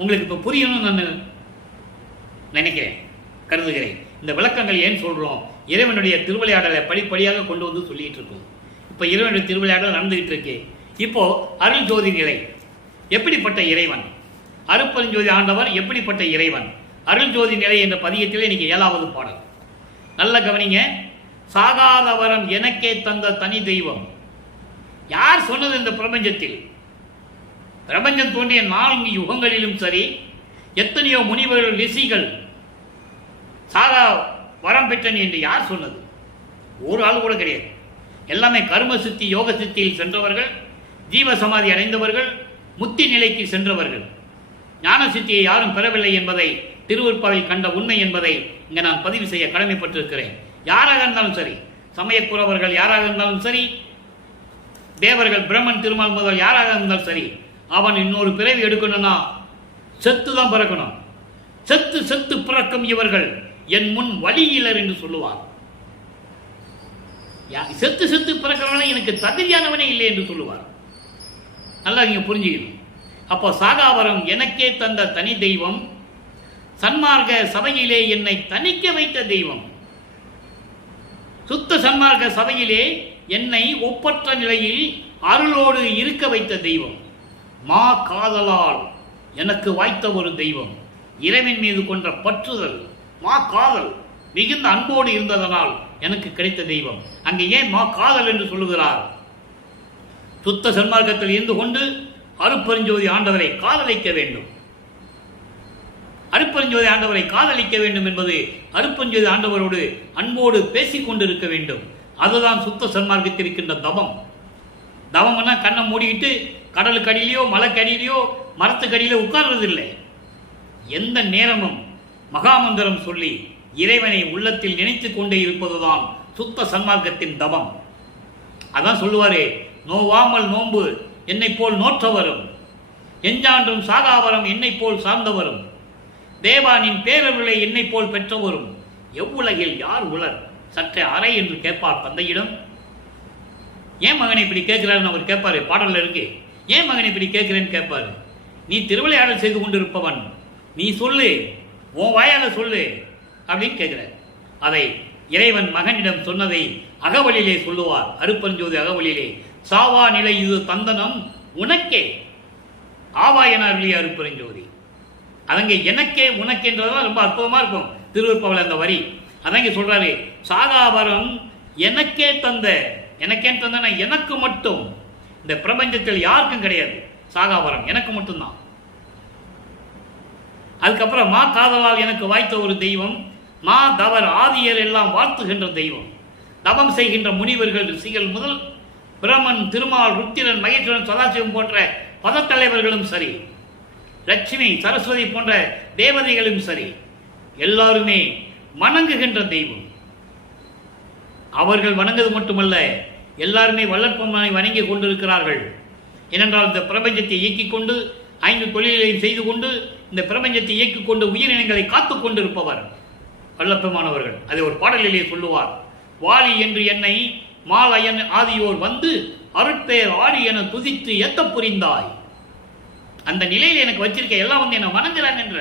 உங்களுக்கு இப்போ புரியணும்னு நான் நினைக்கிறேன், கருதுகிறேன். இந்த விளக்கங்கள் ஏன் சொல்றோம், இறைவனுடைய திருவிளையாடலை படிப்படியாக கொண்டு வந்து சொல்லிட்டு இருக்கோம். இப்போ இறைவனுடைய திருவிளையாடல் நடந்துகிட்டு இருக்கு. இப்போ அருள் ஜோதி நிலை எப்படிப்பட்ட இறைவன், அருட்பெருஞ்சோதி ஆண்டவர் எப்படிப்பட்ட இறைவன், அருள் ஜோதி நிலை என்ற பதியத்திலே இன்னைக்கு 7வது பாடல். நல்ல கவனிங்க. சாகாத வரம் எனக்கே தந்த தனி தெய்வம். யார் சொன்னது இந்த பிரபஞ்சத்தில்? பிரபஞ்சம் தோன்றிய 4 யுகங்களிலும் சரி, எத்தனையோ முனிவர்கள், ரிஷிகள் சாகா வரம் பெற்றன் என்று யார் சொன்னது? ஒரு ஆள் கூட கிடையாது. எல்லாமே கர்ம சித்தி, யோக சித்தியில் சென்றவர்கள், ஜீவ சமாதி அடைந்தவர்கள், முத்தி நிலைக்கு சென்றவர்கள். ஞான சித்தியை யாரும் பெறவில்லை என்பதை திருவருட்பாவில் கண்ட உண்மை என்பதை இங்கே நான் பதிவு செய்ய கடமைப்பட்டிருக்கிறேன். யாராக இருந்தாலும் சரி, சமயக்குறவர்கள் யாராக இருந்தாலும் சரி, தேவர்கள், பிரம்மன், திருமால் முதல் யாராக இருந்தாலும் சரி, அவன் இன்னொரு பிறவி எடுக்கணும்னா செத்து தான் பிறக்கணும். செத்து செத்து பிறக்கும் இவர்கள் என் முன் வழியிலர் என்று சொல்லுவார். செத்து செத்து பிறக்கிறவனே எனக்கு தகுதியானவனே இல்லை என்று சொல்லுவார். நல்லா நீங்க புரிஞ்சுக்கணும். அப்போ சாகாவரம் எனக்கே தந்த தனி தெய்வம், சன்மார்க்க சபையிலே என்னை தணிக்க வைத்த தெய்வம். சுத்த சன்மார்க்க சபையிலே என்னை ஒப்பற்ற நிலையில் அருளோடு இருக்க வைத்த தெய்வம். மா காதலால் எனக்கு வாய்த்த ஒரு தெய்வம். இறைவன் மீது கொண்ட பற்றுதல், மா காதல் மிகுந்த அன்போடு இருந்ததனால் எனக்கு கிடைத்த தெய்வம். அங்கே ஏன் மா காதல் என்று சொல்லுகிறார்? சுத்த சன்மார்க்கத்தில் இருந்து கொண்டு அருட்பெருஞ்சோதி ஆண்டவரை காதலிக்க வேண்டும். அருட்பெருஞ்சோதி ஆண்டவரை காதலிக்க வேண்டும் என்பது அருட்பெருஞ்சோதி ஆண்டவரோடு அன்போடு பேசிக் கொண்டிருக்க வேண்டும். அதுதான் சுத்த சன்மார்க்கத்தில் இருக்கின்ற தவம். தவம்னா கண்ணை மூடிக்கிட்டு கடலுக்கு அடியிலையோ மலைக்கடியிலையோ மரத்துக்கடியிலோ உட்கார்றதில்லை. எந்த நேரமும் மகாமந்திரம் சொல்லி இறைவனை உள்ளத்தில் நினைத்து கொண்டே இருப்பதுதான் சுத்த சன்மார்க்கத்தின் தவம். அதான் சொல்லுவாரே, நோவாமல் நோன்பு என்னை போல் நோற்றவரும், எஞ்சான்றும் சாகாவரம் என்னை போல் சார்ந்தவரும், தேவானின் பேரருளை என்னை போல் பெற்றவரும், எவ்வுலகில் யார் உலர் சற்றே அறை என்று கேட்பார் தந்தையிடம். ஏன் மகனை இப்படி கேட்கிறாருன்னு அவர் கேட்பாரு. பாடல்ல இருக்கு, ஏன் மகனை இப்படி கேட்கிறேன்னு கேட்பாரு. நீ திருவிளையாடல் செய்து கொண்டிருப்பவன், நீ சொல்லு, உன் வாயால சொல்லு அப்படின்னு கேட்கிறார். அதை இறைவன் மகனிடம் சொன்னதை அகவலிலே சொல்லுவார். அருட்பெருஞ்சோதி அகவலிலே, சாவா நிலை இது தந்தனம் உனக்கே ஆவா என அருளிய அருட்பெருஞ்சோதி. அதங்க எனக்கே உனக்கேன்றதான் ரொம்ப அற்புதமா இருக்கும் திருவருட்பாவில் அந்த வரி. அதங்க சொல்றாரு, சாகாவரம் எனக்கே தந்த, எனக்கே தந்தன எனக்கு மட்டும், இந்த பிரபஞ்சத்தில் யாருக்கும் கிடையாது. சாகாவரம் எனக்கு மட்டும்தான். அதுக்கப்புறம் மா காதலால் எனக்கு வாய்த்த ஒரு தெய்வம், மா தவர் ஆதியர் எல்லாம் வாழ்த்துகின்ற தெய்வம். தவம் செய்கின்ற முனிவர்கள் ரிஷிகள் முதல் பிரமன், திருமால், ருத்திரன், மகேஸ்வரன், சதாசிவம் போன்ற பதத்தலைவர்களும் சரி, லட்சுமி, சரஸ்வதி போன்ற தேவதைகளும் சரி, எல்லாருமே வணங்குகின்ற தெய்வம். அவர்கள் வணங்குவது மட்டுமல்ல, எல்லாருமே வல்லற்பெருமானை வணங்கி கொண்டிருக்கிறார்கள். ஏனென்றால் இந்த பிரபஞ்சத்தை இயக்கிக் கொண்டு 5 தொழில்களையும் செய்து கொண்டு இந்த பிரபஞ்சத்தை இயக்கிக் கொண்டு உயிரினங்களை காத்துக் கொண்டிருப்பவர் வல்லற்பெருமானவர்கள். அதை ஒரு பாடலிலே சொல்லுவார். வாலி என்று என்னை மாலயன் ஆதியோர் வந்து அருட்பேர் ஆடி என துதித்து ஏத்த புரிந்தாய். அந்த நிலையில் எனக்கு வச்சிருக்க எல்லாம் வந்து என்ன வணங்குறாங்க என்ற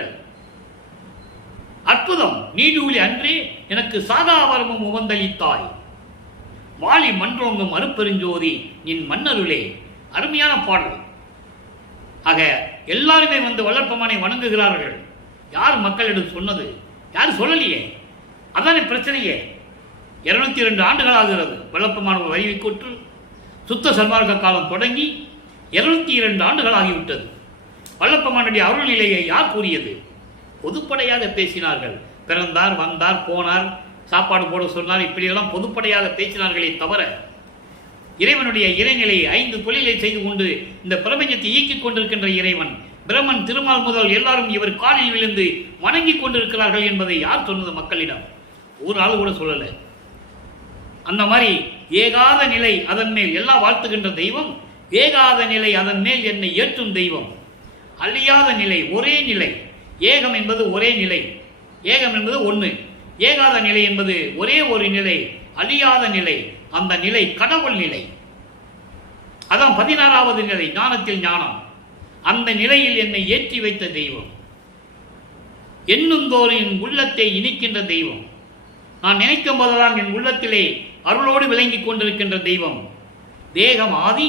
அற்புதம். நீடூழி அன்றே எனக்கு சாகாவரமும் உவந்தளித்தாய். வாலி மன்றோங்கும் அருட்பெருஞ்சோதி நின் மன்னருளே. அருமையான பாடல். ஆக எல்லாருமே வந்து வல்லற்பெருமானை வணங்குகிறார்கள். யார் மக்களிடம் சொன்னது? யார் சொல்லலையே. அதானே பிரச்சனையே. 202 ஆண்டுகள் ஆகிறது வல்லற்பெருமான் அறிவிக்கொற்று சுத்த சன்மார்க்க காலம் தொடங்கி 202 ஆண்டுகள் ஆகிவிட்டது. வல்லற்பெருமானுடைய அருள் நிலையை யார் கூறியது? பொதுப்படையாக பேசினார்கள். பிறந்தார், வந்தார், போனார், சாப்பாடு போட சொன்னார், இப்படியெல்லாம் பொதுப்படையாக பேசினார்களே தவிர இறைவனுடைய இறைநிலையை 5 தொழிலை செய்து கொண்டு இந்த பிரபஞ்சத்தை இயக்கிக் கொண்டிருக்கின்ற இறைவன் பிரம்மன், திருமால் முதல் எல்லாரும் இவர் காலில் விழுந்து வணங்கி கொண்டிருக்கிறார்கள் என்பதை யார் சொன்னது மக்களிடம்? ஒரு ஆள் கூட சொல்லலை. அந்த மாதிரி ஏகாத நிலை, அதன் மேல் எல்லாம் வாழ்த்துகின்ற தெய்வம். ஏகாத நிலை, அதன் மேல் என்னை ஏற்றும் தெய்வம். அழியாத நிலை, ஒரே நிலை. ஏகம் என்பது ஒரே நிலை. ஏகம் என்பது ஒன்று. ஏகாத நிலை என்பது ஒரே ஒரு நிலை, அழியாத நிலை. அந்த நிலை கடவுள் நிலை. அதான் 16வது நிலை, ஞானத்தில் ஞானம். அந்த நிலையில் என்னை ஏற்றி வைத்த தெய்வம். எண்ணுந்தோறும் என் உள்ளத்தை இனிக்கின்ற தெய்வம். நான் நினைக்கும் போதெல்லாம் என் உள்ளத்திலே அருளோடு விளங்கிக் கொண்டிருக்கின்ற தெய்வம். தேகம் ஆதி,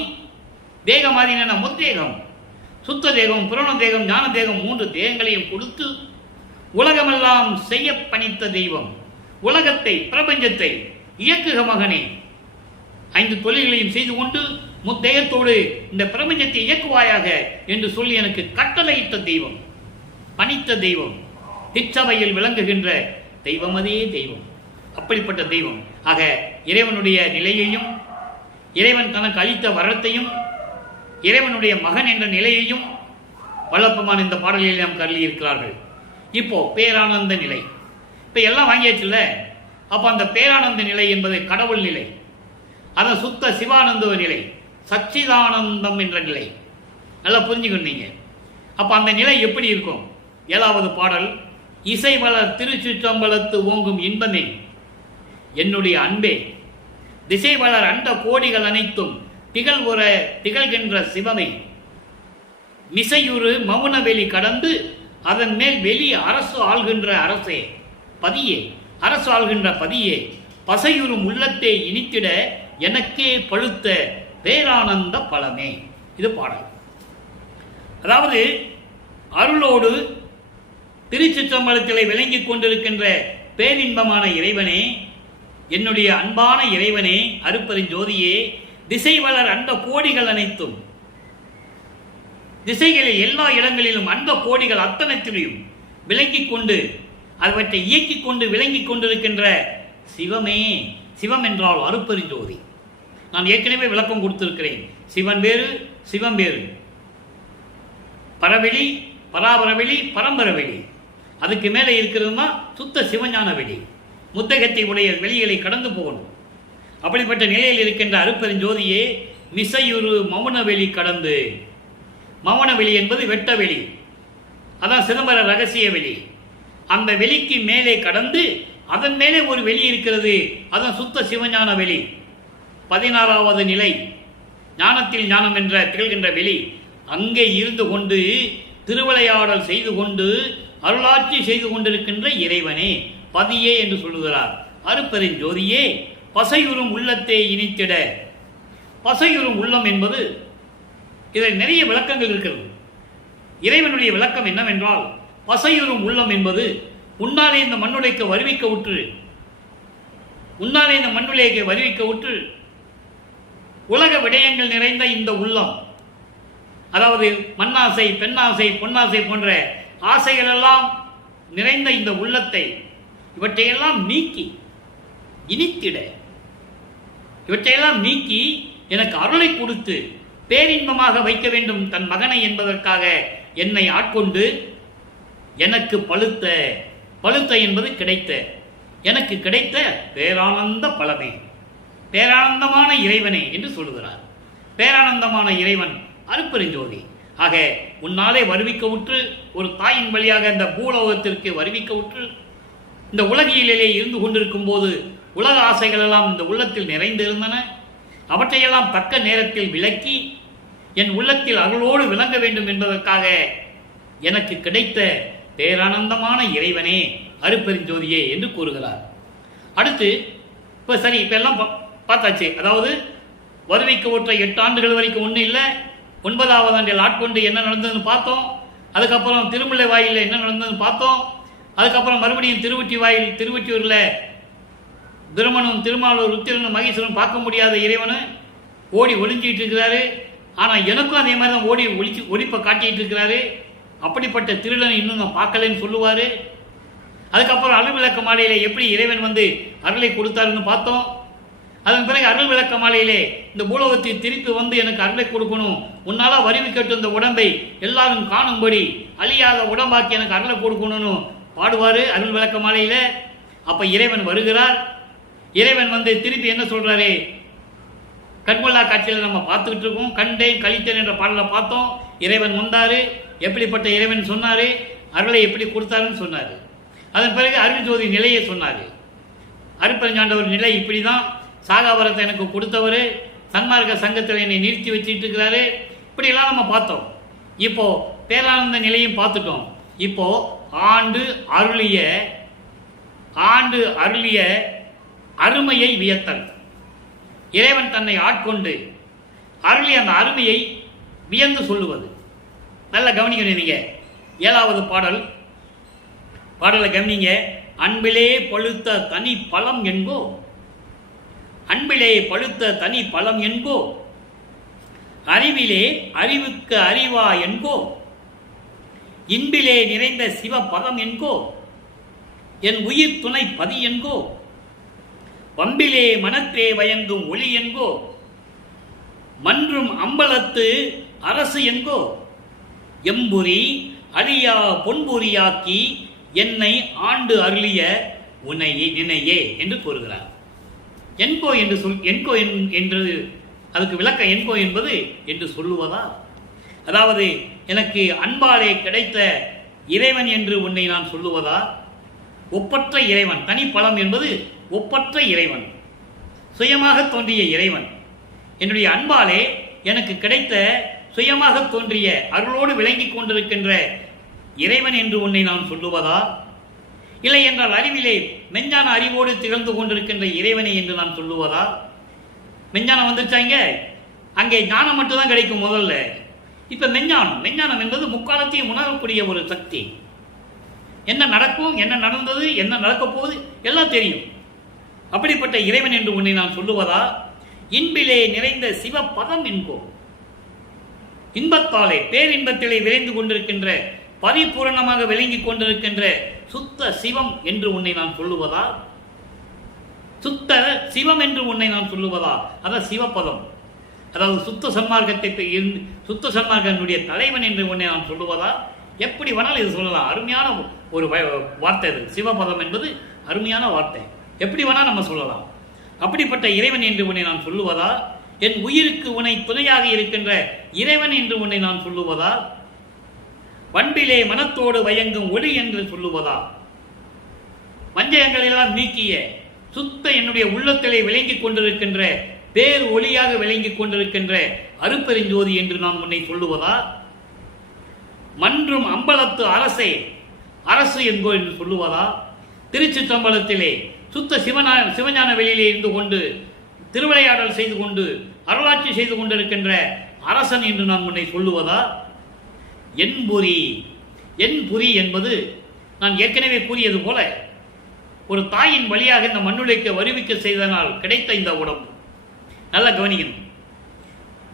தேகம் ஆதின முத்தேகம், சுத்த தேகம், புராண தேகம், ஞான தேகம், 3 தேகங்களையும் கொடுத்து உலகமெல்லாம் செய்ய பணித்த தெய்வம். உலகத்தை, பிரபஞ்சத்தை இயக்குக மகனே. 5 தொழில்களையும் செய்து கொண்டு முத்தேகத்தோடு இந்த பிரபஞ்சத்தை இயக்குவாயாக என்று சொல்லி எனக்கு கட்டளையிட்ட தெய்வம், பணித்த தெய்வம், திச்சபையில் விளங்குகின்ற தெய்வம். அதே தெய்வம், அப்படிப்பட்ட தெய்வம். ஆக இறைவனுடைய நிலையையும், இறைவன் தனக்கு அளித்த வரத்தையும், இறைவனுடைய மகன் என்ற நிலையையும் வல்லற்பெருமான் இந்த பாடலில் நாம் கருளி இருக்கிறார்கள். இப்போ பேரானந்த நிலை. இப்போ எல்லாம் வாங்கியாச்சுல்ல. அப்போ அந்த பேரானந்த நிலை என்பது கடவுள் நிலை. அதை சுத்த சிவானந்த நிலை, சச்சிதானந்தம் என்ற நிலை. நல்லா புரிஞ்சுக்கணும் நீங்க. அப்போ அந்த நிலை எப்படி இருக்கும்? 7வது பாடல். இசை வளர் திருச்சிற்றம்பலத்து ஓங்கும் இன்பமே என்னுடைய அன்பே, திசை வளர் அண்ட கோடிகள் அனைத்தும் திகழ்கின்ற சிவமே, மிசையுறு மௌன வெளி கடந்து அதன் மேல் வெளி அரசு ஆள்கின்ற அரசே பதியே, அரசு ஆள்கின்ற பதியே, பசையுறும் உள்ளத்தை இனித்திட எனக்கே பழுத்த பேரானந்த பலமே. இது பாடல். அதாவது அருளோடு திருச்சிற்றம்பலத்திலே விளங்கிக் கொண்டிருக்கின்ற பேரின்பமான இறைவனே, என்னுடைய அன்பான இறைவனே, அருட்பெருஞ்சோதியே, திசை வளர் அந்த கோடிகள் அனைத்தும், திசைகளில் எல்லா இடங்களிலும் அந்த கோடிகள் அத்தனத்திலையும் விளங்கிக் கொண்டு அவற்றை இயக்கிக் கொண்டு விளங்கிக் கொண்டிருக்கின்ற சிவமே. சிவம் என்றால் அருட்பெருஞ்சோதி. நான் ஏற்கனவே விளக்கம் கொடுத்திருக்கிறேன். சிவன் வேறு, சிவம் வேறு. பரவெளி, பராபரவெளி, பரம்பரவெளி. அதுக்கு மேலே இருக்கிறதுனா சுத்த சிவஞான வெளி. முத்தகத்தை உடைய வெளிகளை கடந்து போகணும். அப்படிப்பட்ட நிலையில் இருக்கின்ற அருட்பெருஞ்சோதியே, மிசையுறு மௌன வெளி கடந்து, மௌன வெளி என்பது வெட்ட வெளி, அதான் சிதம்பர ரகசிய வெளி. அந்த வெளிக்கு மேலே கடந்து அதன் மேலே ஒரு வெளி இருக்கிறது, அதான் சுத்த சிவஞான வெளி. 16வது நிலை, ஞானத்தில் ஞானம் என்ற திகழ்கின்ற வெளி. அங்கே இருந்து கொண்டு திருவிளையாடல் செய்து கொண்டு அருளாட்சி செய்து கொண்டிருக்கின்ற இறைவனே, பதியே என்று சொல்லுகிறார். அருட்பெருஞ்சோதியே, பசையுறும் உள்ளத்தை இனித்திட. பசையுறும் உள்ளம் என்பது, இதில் நிறைய விளக்கங்கள் இருக்கிறது. இறைவனுடைய விளக்கம் என்னவென்றால், பசையுறும் உள்ளம் என்பது உன்னாலே இந்த மண்ணுலைக்கு வருவிக்க உற்று, உன்னாலே இந்த மண்ணுலைக்கு வருவிக்க உற்று உலக விடயங்கள் நிறைந்த இந்த உள்ளம், அதாவது மண்ணாசை, பெண்ணாசை, பொன்னாசை போன்ற ஆசைகளெல்லாம் நிறைந்த இந்த உள்ளத்தை, இவற்றையெல்லாம் நீக்கி இனித்திட, இவற்றையெல்லாம் நீக்கி எனக்கு அருளை கொடுத்து பேரின்பமாக வைக்க வேண்டும் தன் மகனை என்பதற்காக என்னை ஆட்கொண்டு எனக்கு பழுத்த, பழுத்த என்பது கிடைத்த, எனக்கு கிடைத்த பேரானந்த பலமே, பேரானந்தமான இறைவனே என்று சொல்லுகிறார். பேரானந்தமான இறைவன் அருட்பெருஞ்சோதி. ஆக உன்னாலே வருவிக்க உற்று, ஒரு தாயின் வழியாக இந்த பூலோகத்திற்கு வருவிக்க உற்று, இந்த உலகியலிலே இருந்து கொண்டிருக்கும் போது உலக ஆசைகள் எல்லாம் இந்த உள்ளத்தில் நிறைந்திருந்தன. அவற்றையெல்லாம் தக்க நேரத்தில் விலக்கி என் உள்ளத்தில் அருளோடு விளங்க வேண்டும் என்பதற்காக எனக்கு கிடைத்த பேரானந்தமான இறைவனே, அருட்பெருஞ்சோதியே என்று கூறுகிறார். அடுத்து இப்போ சரி, இப்போ எல்லாம் பார்த்தாச்சு. அதாவது வருவிக்க ஒற்றை 8 ஆண்டுகள் வரைக்கும் ஒன்றும் இல்லை. 9வது ஆண்டில் ஆட்கொண்டு என்ன நடந்ததுன்னு பார்த்தோம். அதுக்கப்புறம் திருமுல்லை வாயிலில் என்ன நடந்ததுன்னு பார்த்தோம். அதுக்கப்புறம் மறுபடியும் திருவொற்றியூரில் பிரமனும் திருமாலூர் ருத்திரனும் மகேஸ்வரனும் பார்க்க முடியாத இறைவனு ஓடி ஒளிஞ்சிட்டு இருக்கிறாரு. ஆனால் எனக்கும் அதே மாதிரி தான் ஓடி ஒளிப்பை காட்டிட்டு இருக்கிறாரு. அப்படிப்பட்ட திருடனை இன்னும் நான் பார்க்கலன்னு சொல்லுவார். அதுக்கப்புறம் அருள் விளக்க மாலையிலே எப்படி இறைவன் வந்து அருளை கொடுத்தாருன்னு பார்த்தோம். அதன் பிறகு அருள் விளக்க மாலையிலே இந்த பூலோகத்தை திருப்பி வந்து எனக்கு அருளை கொடுக்கணும், உன்னால வருவிக்கட்டு இந்த உடம்பை எல்லாரும் காணும்படி அழியாத உடம்பாக்கி எனக்கு அருளை கொடுக்கணும்னு பாடுவார் அருள் விளக்க மாலையில. அப்ப இறைவன் வருகிறார். இறைவன் வந்து திருப்பி என்ன சொல்றாரு, கண்கொள்ளா காட்சியில் நம்ம பார்த்துக்கிட்டு இருக்கோம். கண்டேன் கழித்தேன் என்ற பாடலை பார்த்தோம். இறைவன் வந்தாரு, எப்படிப்பட்ட இறைவன் சொன்னாரு, அருளை எப்படி கொடுத்தாருன்னு சொன்னாரு. அதன் பிறகு அருள்ஜோதி நிலையை சொன்னாரு. அருட்பெருஞ்சாண்டவர் நிலை இப்படிதான், சாகாவரத்தை எனக்கு கொடுத்தவர், சன்மார்க்க சங்கத்தில் என்னை நிறுத்தி வச்சுட்டு இருக்கிறாரு. இப்படியெல்லாம் நம்ம பார்த்தோம். இப்போ பேரானந்த நிலையும் பார்த்துட்டோம். இப்போ ஆண்டு அருளிய அருமையை வியத்தல். இறைவன் தன்னை ஆட்கொண்டு அருளிய அந்த அருமையை வியந்து சொல்லுவது. நல்ல கவனிக்கணும் நீங்க. 7வது பாடலை கவனிங்க. அன்பிலே பழுத்த தனி பழம் என்போ, அன்பிலே பழுத்த தனி பழம் என்போ, அறிவிலே அறிவுக்கு அறிவா என்போ, இன்பிலே நிறைந்த சிவ பதம் என்கோ, என் உயிர் துணை பதி என்கோ, வம்பிலே மனத்தே வயங்கும் ஒளி என்கோ, மன்றும் அம்பலத்து அரசு என்கோ, எம்புரி அழியா பொன்புரியாக்கி என்னை ஆண்டு அருளிய உன்னை நினையே என்று கூறுகிறார். என்கோ என்று என்கோ என்று அதுக்கு விளக்க என்கோ என்பது என்று சொல்லுவதா, அதாவது எனக்கு அன்பாலே கிடைத்த இறைவன் என்று உன்னை நான் சொல்லுவதா? ஒப்பற்ற இறைவன், தனி பழம் என்பது ஒப்பற்ற இறைவன், சுயமாக தோன்றிய இறைவன். என்னுடைய அன்பாலே எனக்கு கிடைத்த சுயமாக தோன்றிய அருளோடு விளங்கிக் கொண்டிருக்கின்ற இறைவன் என்று உன்னை நான் சொல்லுவதா, இல்லை என்றால் அறிவிலே மெஞ்ஞான அறிவோடு திகழ்ந்து கொண்டிருக்கின்ற இறைவனை என்று நான் சொல்லுவதா? மெஞ்ஞானம் வந்துச்சாங்க, அங்கே ஞானம் மட்டும்தான் கிடைக்கும் முதல்ல. இப்ப மெஞ்ஞானம் என்பது முக்காலத்தையும் உணரக்கூடிய ஒரு சக்தி. என்ன நடக்கும், என்ன நடந்தது, என்ன நடக்கப் போகுது எல்லாம் தெரியும். அப்படிப்பட்ட இறைவன் என்று உன்னை நான் சொல்லுவதா? இன்பிலே நிறைந்த சிவபதம் என்போம். இன்பத்தாலே பேரின்பத்திலே விரைந்து கொண்டிருக்கின்ற பரிபூரணமாக விளங்கிக் கொண்டிருக்கின்ற சுத்த சிவம் என்று உன்னை நான் சொல்லுவதா? சுத்த சிவம் என்று உன்னை நான் சொல்லுவதா? அதான் சிவபதம். அதாவது சுத்த சன்மார்க்கனுடைய தலைவன் என்று உன்னை நான் சொல்லுவதா? எப்படி வேணாலும் இது சொல்லலாம். அருமையான ஒரு வார்த்தை இது. சிவபதம் என்பது அருமையான வார்த்தை. எப்படி வேணால் நம்ம சொல்லலாம். அப்படிப்பட்ட இறைவன் என்று உன்னை நான் சொல்லுவதா? என் உயிருக்கு உன்னை துணையாக இருக்கின்ற இறைவன் என்று உன்னை நான் சொல்லுவதா? பண்பிலே மனத்தோடு வயங்கும் ஒளி என்று சொல்லுவதா? வஞ்சகங்களெல்லாம் நீக்கிய சுத்த என்னுடைய உள்ளத்திலே விளங்கிக் கொண்டிருக்கின்ற பேர் ஒளியாக விளங்கிக் கொண்டிருக்கின்ற அருப்பெருஞ்சோதி என்று நான் உன்னை சொல்லுவதா? மன்றும் அம்பலத்து அரசு என்போ என்று சொல்லுவதா? திருச்சிற்றம்பலத்திலே சுத்த சிவஞான வெளியிலே இருந்து கொண்டு திருவிளையாடல் செய்து கொண்டு அருளாட்சி செய்து கொண்டிருக்கின்ற அரசன் என்று நான் உன்னை சொல்லுவதா? என் புரி என்பது நான் ஏற்கனவே கூறியது போல ஒரு தாயின் வழியாக இந்த மண்ணுலைக்கு வருவிக்க செய்தனால் கிடைத்த இந்த உடம்பு. நல்லா கவனிக்கணும்.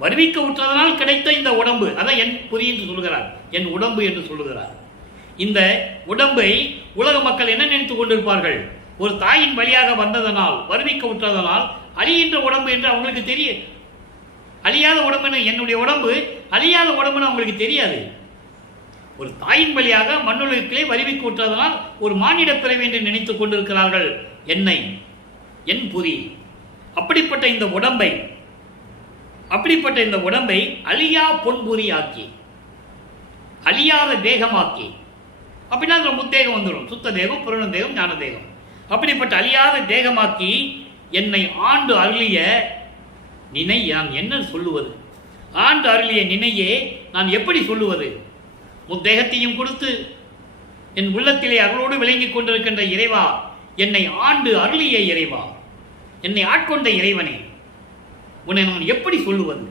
வருவிக்க விட்டதனால் கிடைத்த இந்த உடம்பு, அதான் என் புரி என்று சொல்லுகிறார், என் உடம்பு என்று சொல்லுகிறார். இந்த உடம்பை உலக மக்கள் என்ன நினைத்துக் கொண்டிருப்பார்கள்? ஒரு தாயின் வழியாக வந்ததனால் வருவிக்க விட்டதனால் அழிகின்ற உடம்பு என்று அவங்களுக்கு தெரியும். அழியாத உடம்புன்னு என்னுடைய உடம்பு அழியாத உடம்புன்னு அவங்களுக்கு தெரியாது. ஒரு தாயின் வழியாக மண்ணுலகிலே வருவிக்க விட்டதனால் ஒரு மானிட பிறவி என்று நினைத்துக் கொண்டிருக்கிறார்கள் என்னை, என் புரி. அப்படிப்பட்ட இந்த உடம்பை அழியா பொன்புரி ஆக்கி, அழியாத தேகமாக்கி, அப்படின்னா அந்த முத்தேகம் வந்துடும். சுத்த தேகம், புரண தேகம், ஞான தேகம். அப்படிப்பட்ட அழியாத தேகமாக்கி என்னை ஆண்டு அருளிய நினை நான் என்ன சொல்லுவது? ஆண்டு அருளிய நினையே நான் எப்படி சொல்லுவது? முத்தேகத்தையும் கொடுத்து என் உள்ளத்திலே அருளோடு விளங்கிக் கொண்டிருக்கின்ற இறைவா, என்னை ஆண்டு அருளிய இறைவா, என்னை ஆட்கொண்ட இறைவனே, உன்னை நான் எப்படி சொல்லுவது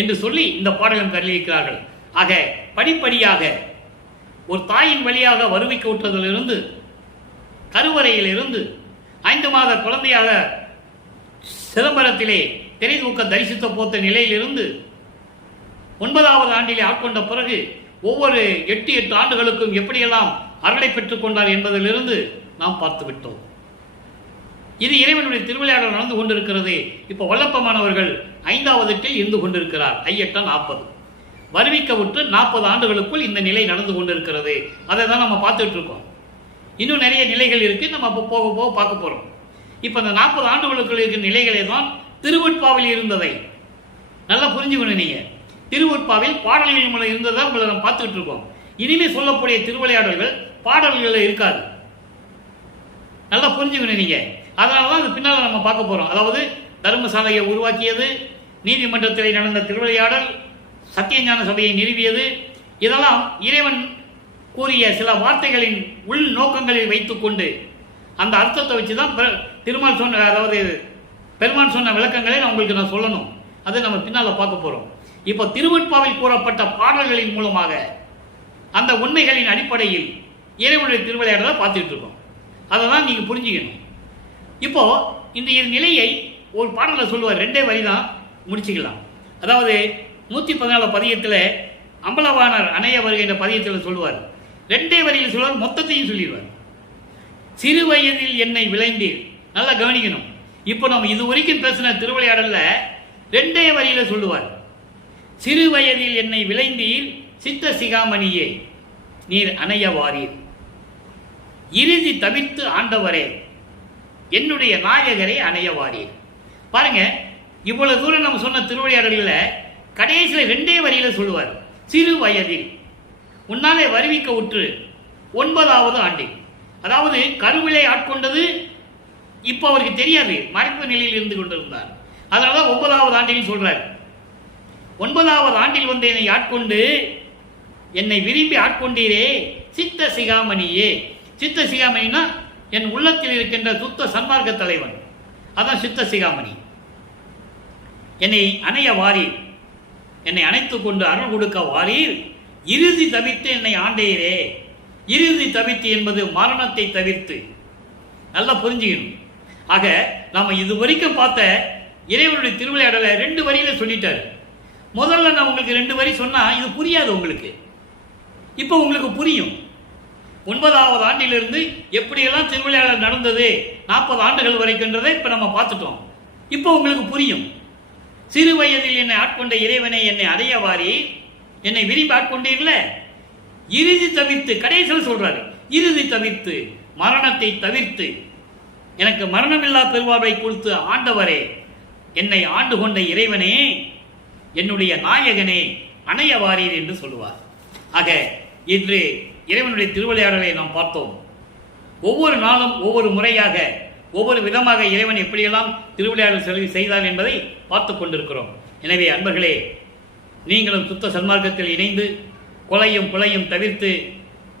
என்று சொல்லி இந்த பாடலம் கருளியிருக்கிறார்கள். ஆக படிப்படியாக ஒரு தாயின் வழியாக வருவிக்க விட்டதிலிருந்து, கருவறையிலிருந்து 5 மாத குழந்தையாக சிதம்பரத்திலே திரை தூக்க தரிசித்த போத்த நிலையிலிருந்து 9வது ஆண்டிலே ஆட்கொண்ட பிறகு ஒவ்வொரு 8 ஆண்டுகளுக்கும் எப்படியெல்லாம் அருளை பெற்றுக் கொண்டார் என்பதிலிருந்து நாம் பார்த்து விட்டோம். இது இறைவனுடைய திருவிளையாடல் நடந்து கொண்டிருக்கிறது. இப்போ வல்லப்பமானவர்கள் 5வது எட்டில் இருந்து கொண்டிருக்கிறார். 40 வருவிக்க விட்டு 40 ஆண்டுகளுக்குள் இந்த நிலை நடந்து கொண்டிருக்கிறது. அதை தான் நம்ம பார்த்துட்டு இருக்கோம். இன்னும் நிறைய நிலைகள் இருக்கு, நம்ம அப்போ போக போக பார்க்க போறோம். இப்போ இந்த 40 ஆண்டுகளுக்குள் இருக்கிற நிலைகளே தான் திருவொற்பாவில் இருந்ததை நல்லா புரிஞ்சுக்கணும். நீங்க திருவொற்பாவில் பாடல்கள் மூலம் இருந்ததை உங்களை நம்ம பார்த்துட்டு இருக்கோம். இனிமேல் சொல்லக்கூடிய திருவிளையாடல்கள் பாடல்களில் இருக்காது. நல்லா புரிஞ்சுக்கணும் நீங்க. அதனாலதான் அது பின்னால் நம்ம பார்க்க போறோம். அதாவது தர்மசாலையை உருவாக்கியது, நீதிமன்றத்தில் நடந்த திருவிளையாடல், சத்தியஞான சபையை நிறுவியது, இதெல்லாம் இறைவன் கூறிய சில வார்த்தைகளின் உள் நோக்கங்களில் வைத்துக் கொண்டு அந்த அர்த்தத்தை வச்சுதான் திருமால் சொன்ன, அதாவது பெருமான் சொன்ன விளக்கங்களை நான் உங்களுக்கு நான் சொல்லணும். அதை நம்ம பின்னால பார்க்க போறோம். இப்போ திருவொற்பாவில் கூறப்பட்ட பாடல்களின் மூலமாக அந்த உண்மைகளின் அடிப்படையில் இறைவனுடைய திருவிளையாடலை பார்த்துட்டு இருக்கோம். அதை தான் நீங்க புரிஞ்சுக்கணும். இப்போ இந்த நிலையை ஒரு பாடலை சொல்லுவார். 2 வரி தான் முடிச்சுக்கலாம். அதாவது 114 பதியத்தில் அம்பலவாணர் அணைய வருகின்ற பதியத்தில் சொல்லுவார். 2 வரியில் சொல்லுவார், மொத்தத்தையும் சொல்லிடுவார். சிறு வயதில் என்னை விளைந்தீர். நல்லா கவனிக்கணும். இப்போ நம்ம இது வரைக்கும் பேசின திருவிளையாடல்ல 2 வரியில சொல்லுவார். சிறு வயதில் என்னை விளைந்தீர் சித்த சிகாமணியே நீர் அணைய வாரீர், இறுதி தவிர்த்து ஆண்டவரே என்னுடைய நாயகரை அணைய வாரீர். பாருங்க, இவ்வளவு தூரம் நம்ம சொன்ன திருவிளையாடல்ல கடைசியில் 2 வரியில சொல்லுவார். சிறு வயதில் உன்னாலே வருவிக்க உற்று 9வது ஆண்டில், அதாவது கருவிலை ஆட்கொண்டது இப்ப அவருக்கு தெரியாது, மறைப்பு நிலையில் இருந்து கொண்டிருந்தார். அதனால 9வது ஆண்டில் சொல்றார். 9வது ஆண்டில் வந்து என்னை ஆட்கொண்டு என்னை விரும்பி ஆட்கொண்டீரே சித்த சிகாமணியே. சித்த சிகாமணினா என் உள்ளத்தில் இருக்கின்ற சுத்த சன்மார்க்க தலைவன், அதான் சித்த சிகாமணி. என்னை அணைய வாரீர், என்னை அணைத்துக் கொண்டு அருள் கொடுக்க வாரீர். இறுதி தவிர்த்து என்னை ஆண்டீரே. இறுதி தவிர்த்து என்பது மரணத்தை தவிர்த்து. நல்லா புரிஞ்சுக்கணும். ஆக நாம இதுவரைக்கும் பார்த்த இறைவனுடைய திருவிளையாடலை 2 வரியில சொல்லிட்டாரு. முதல்ல நான் உங்களுக்கு 2 வரி சொன்னா இது புரியாது உங்களுக்கு. இப்போ உங்களுக்கு புரியும். 9வது ஆண்டிலிருந்து எப்படியெல்லாம் திருவிளையாடல் நடந்தது 40 ஆண்டுகள் வரைக்கும்ன்றதை இப்ப நம்ம பார்த்துட்டோம். இப்போ உங்களுக்கு புரியும். சிறு வயதில் என்னை ஆட்கொண்ட இறைவனை என்னை அடைய வாரி, என்னை விரும்பி ஆட்கொண்டீர்கள. இறுதி தவிர்த்து, கடைசியில் சொல்றாரு, இறுதி தவிர்த்து, மரணத்தை தவிர்த்து எனக்கு மரணமில்லா பெருவாழ்வை கொடுத்து ஆண்டவரே, என்னை ஆண்டு கொண்ட இறைவனே, என்னுடைய நாயகனே, அணைய வாரீர் என்று சொல்லுவார். ஆக இன்று இறைவனுடைய திருவிளையாடலை நாம் பார்த்தோம். ஒவ்வொரு நாளும் ஒவ்வொரு முறையாக ஒவ்வொரு விதமாக இறைவன் எப்படியெல்லாம் திருவிளையாடல் செய்தார் என்பதை பார்த்து கொண்டிருக்கிறோம். எனவே அன்பர்களே, நீங்களும் சுத்த சன்மார்க்கத்தில் இணைந்து கொலையும் கொலையும் தவிர்த்து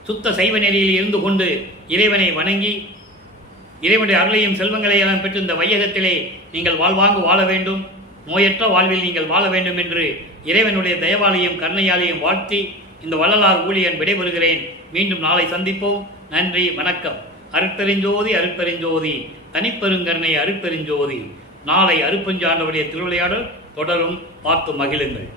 சுத்த சைவ நெறியில் இருந்து கொண்டு இறைவனை வணங்கி இறைவனுடைய அருளையும் செல்வங்களையெல்லாம் பெற்று இந்த வையகத்திலே நீங்கள் வாழ்வாங்கு வாழ வேண்டும், நோயற்ற வாழ்வில் நீங்கள் வாழ வேண்டும் என்று இறைவனுடைய தயவாலையும் கருணையாலையும் வாழ்த்தி இந்த வள்ளலார் ஊழியன் விடைபெறுகிறேன். மீண்டும் நாளை சந்திப்போம். நன்றி, வணக்கம். அருட்பெருஞ்சோதி அருட்பெருஞ்சோதி தனிப்பெருங்கருணை அருட்பெருஞ்சோதி. நாளை அருட்பெருஞ்சாண்டவருடைய திருவிளையாடல் தொடரும், பார்த்து மகிழுங்கள்.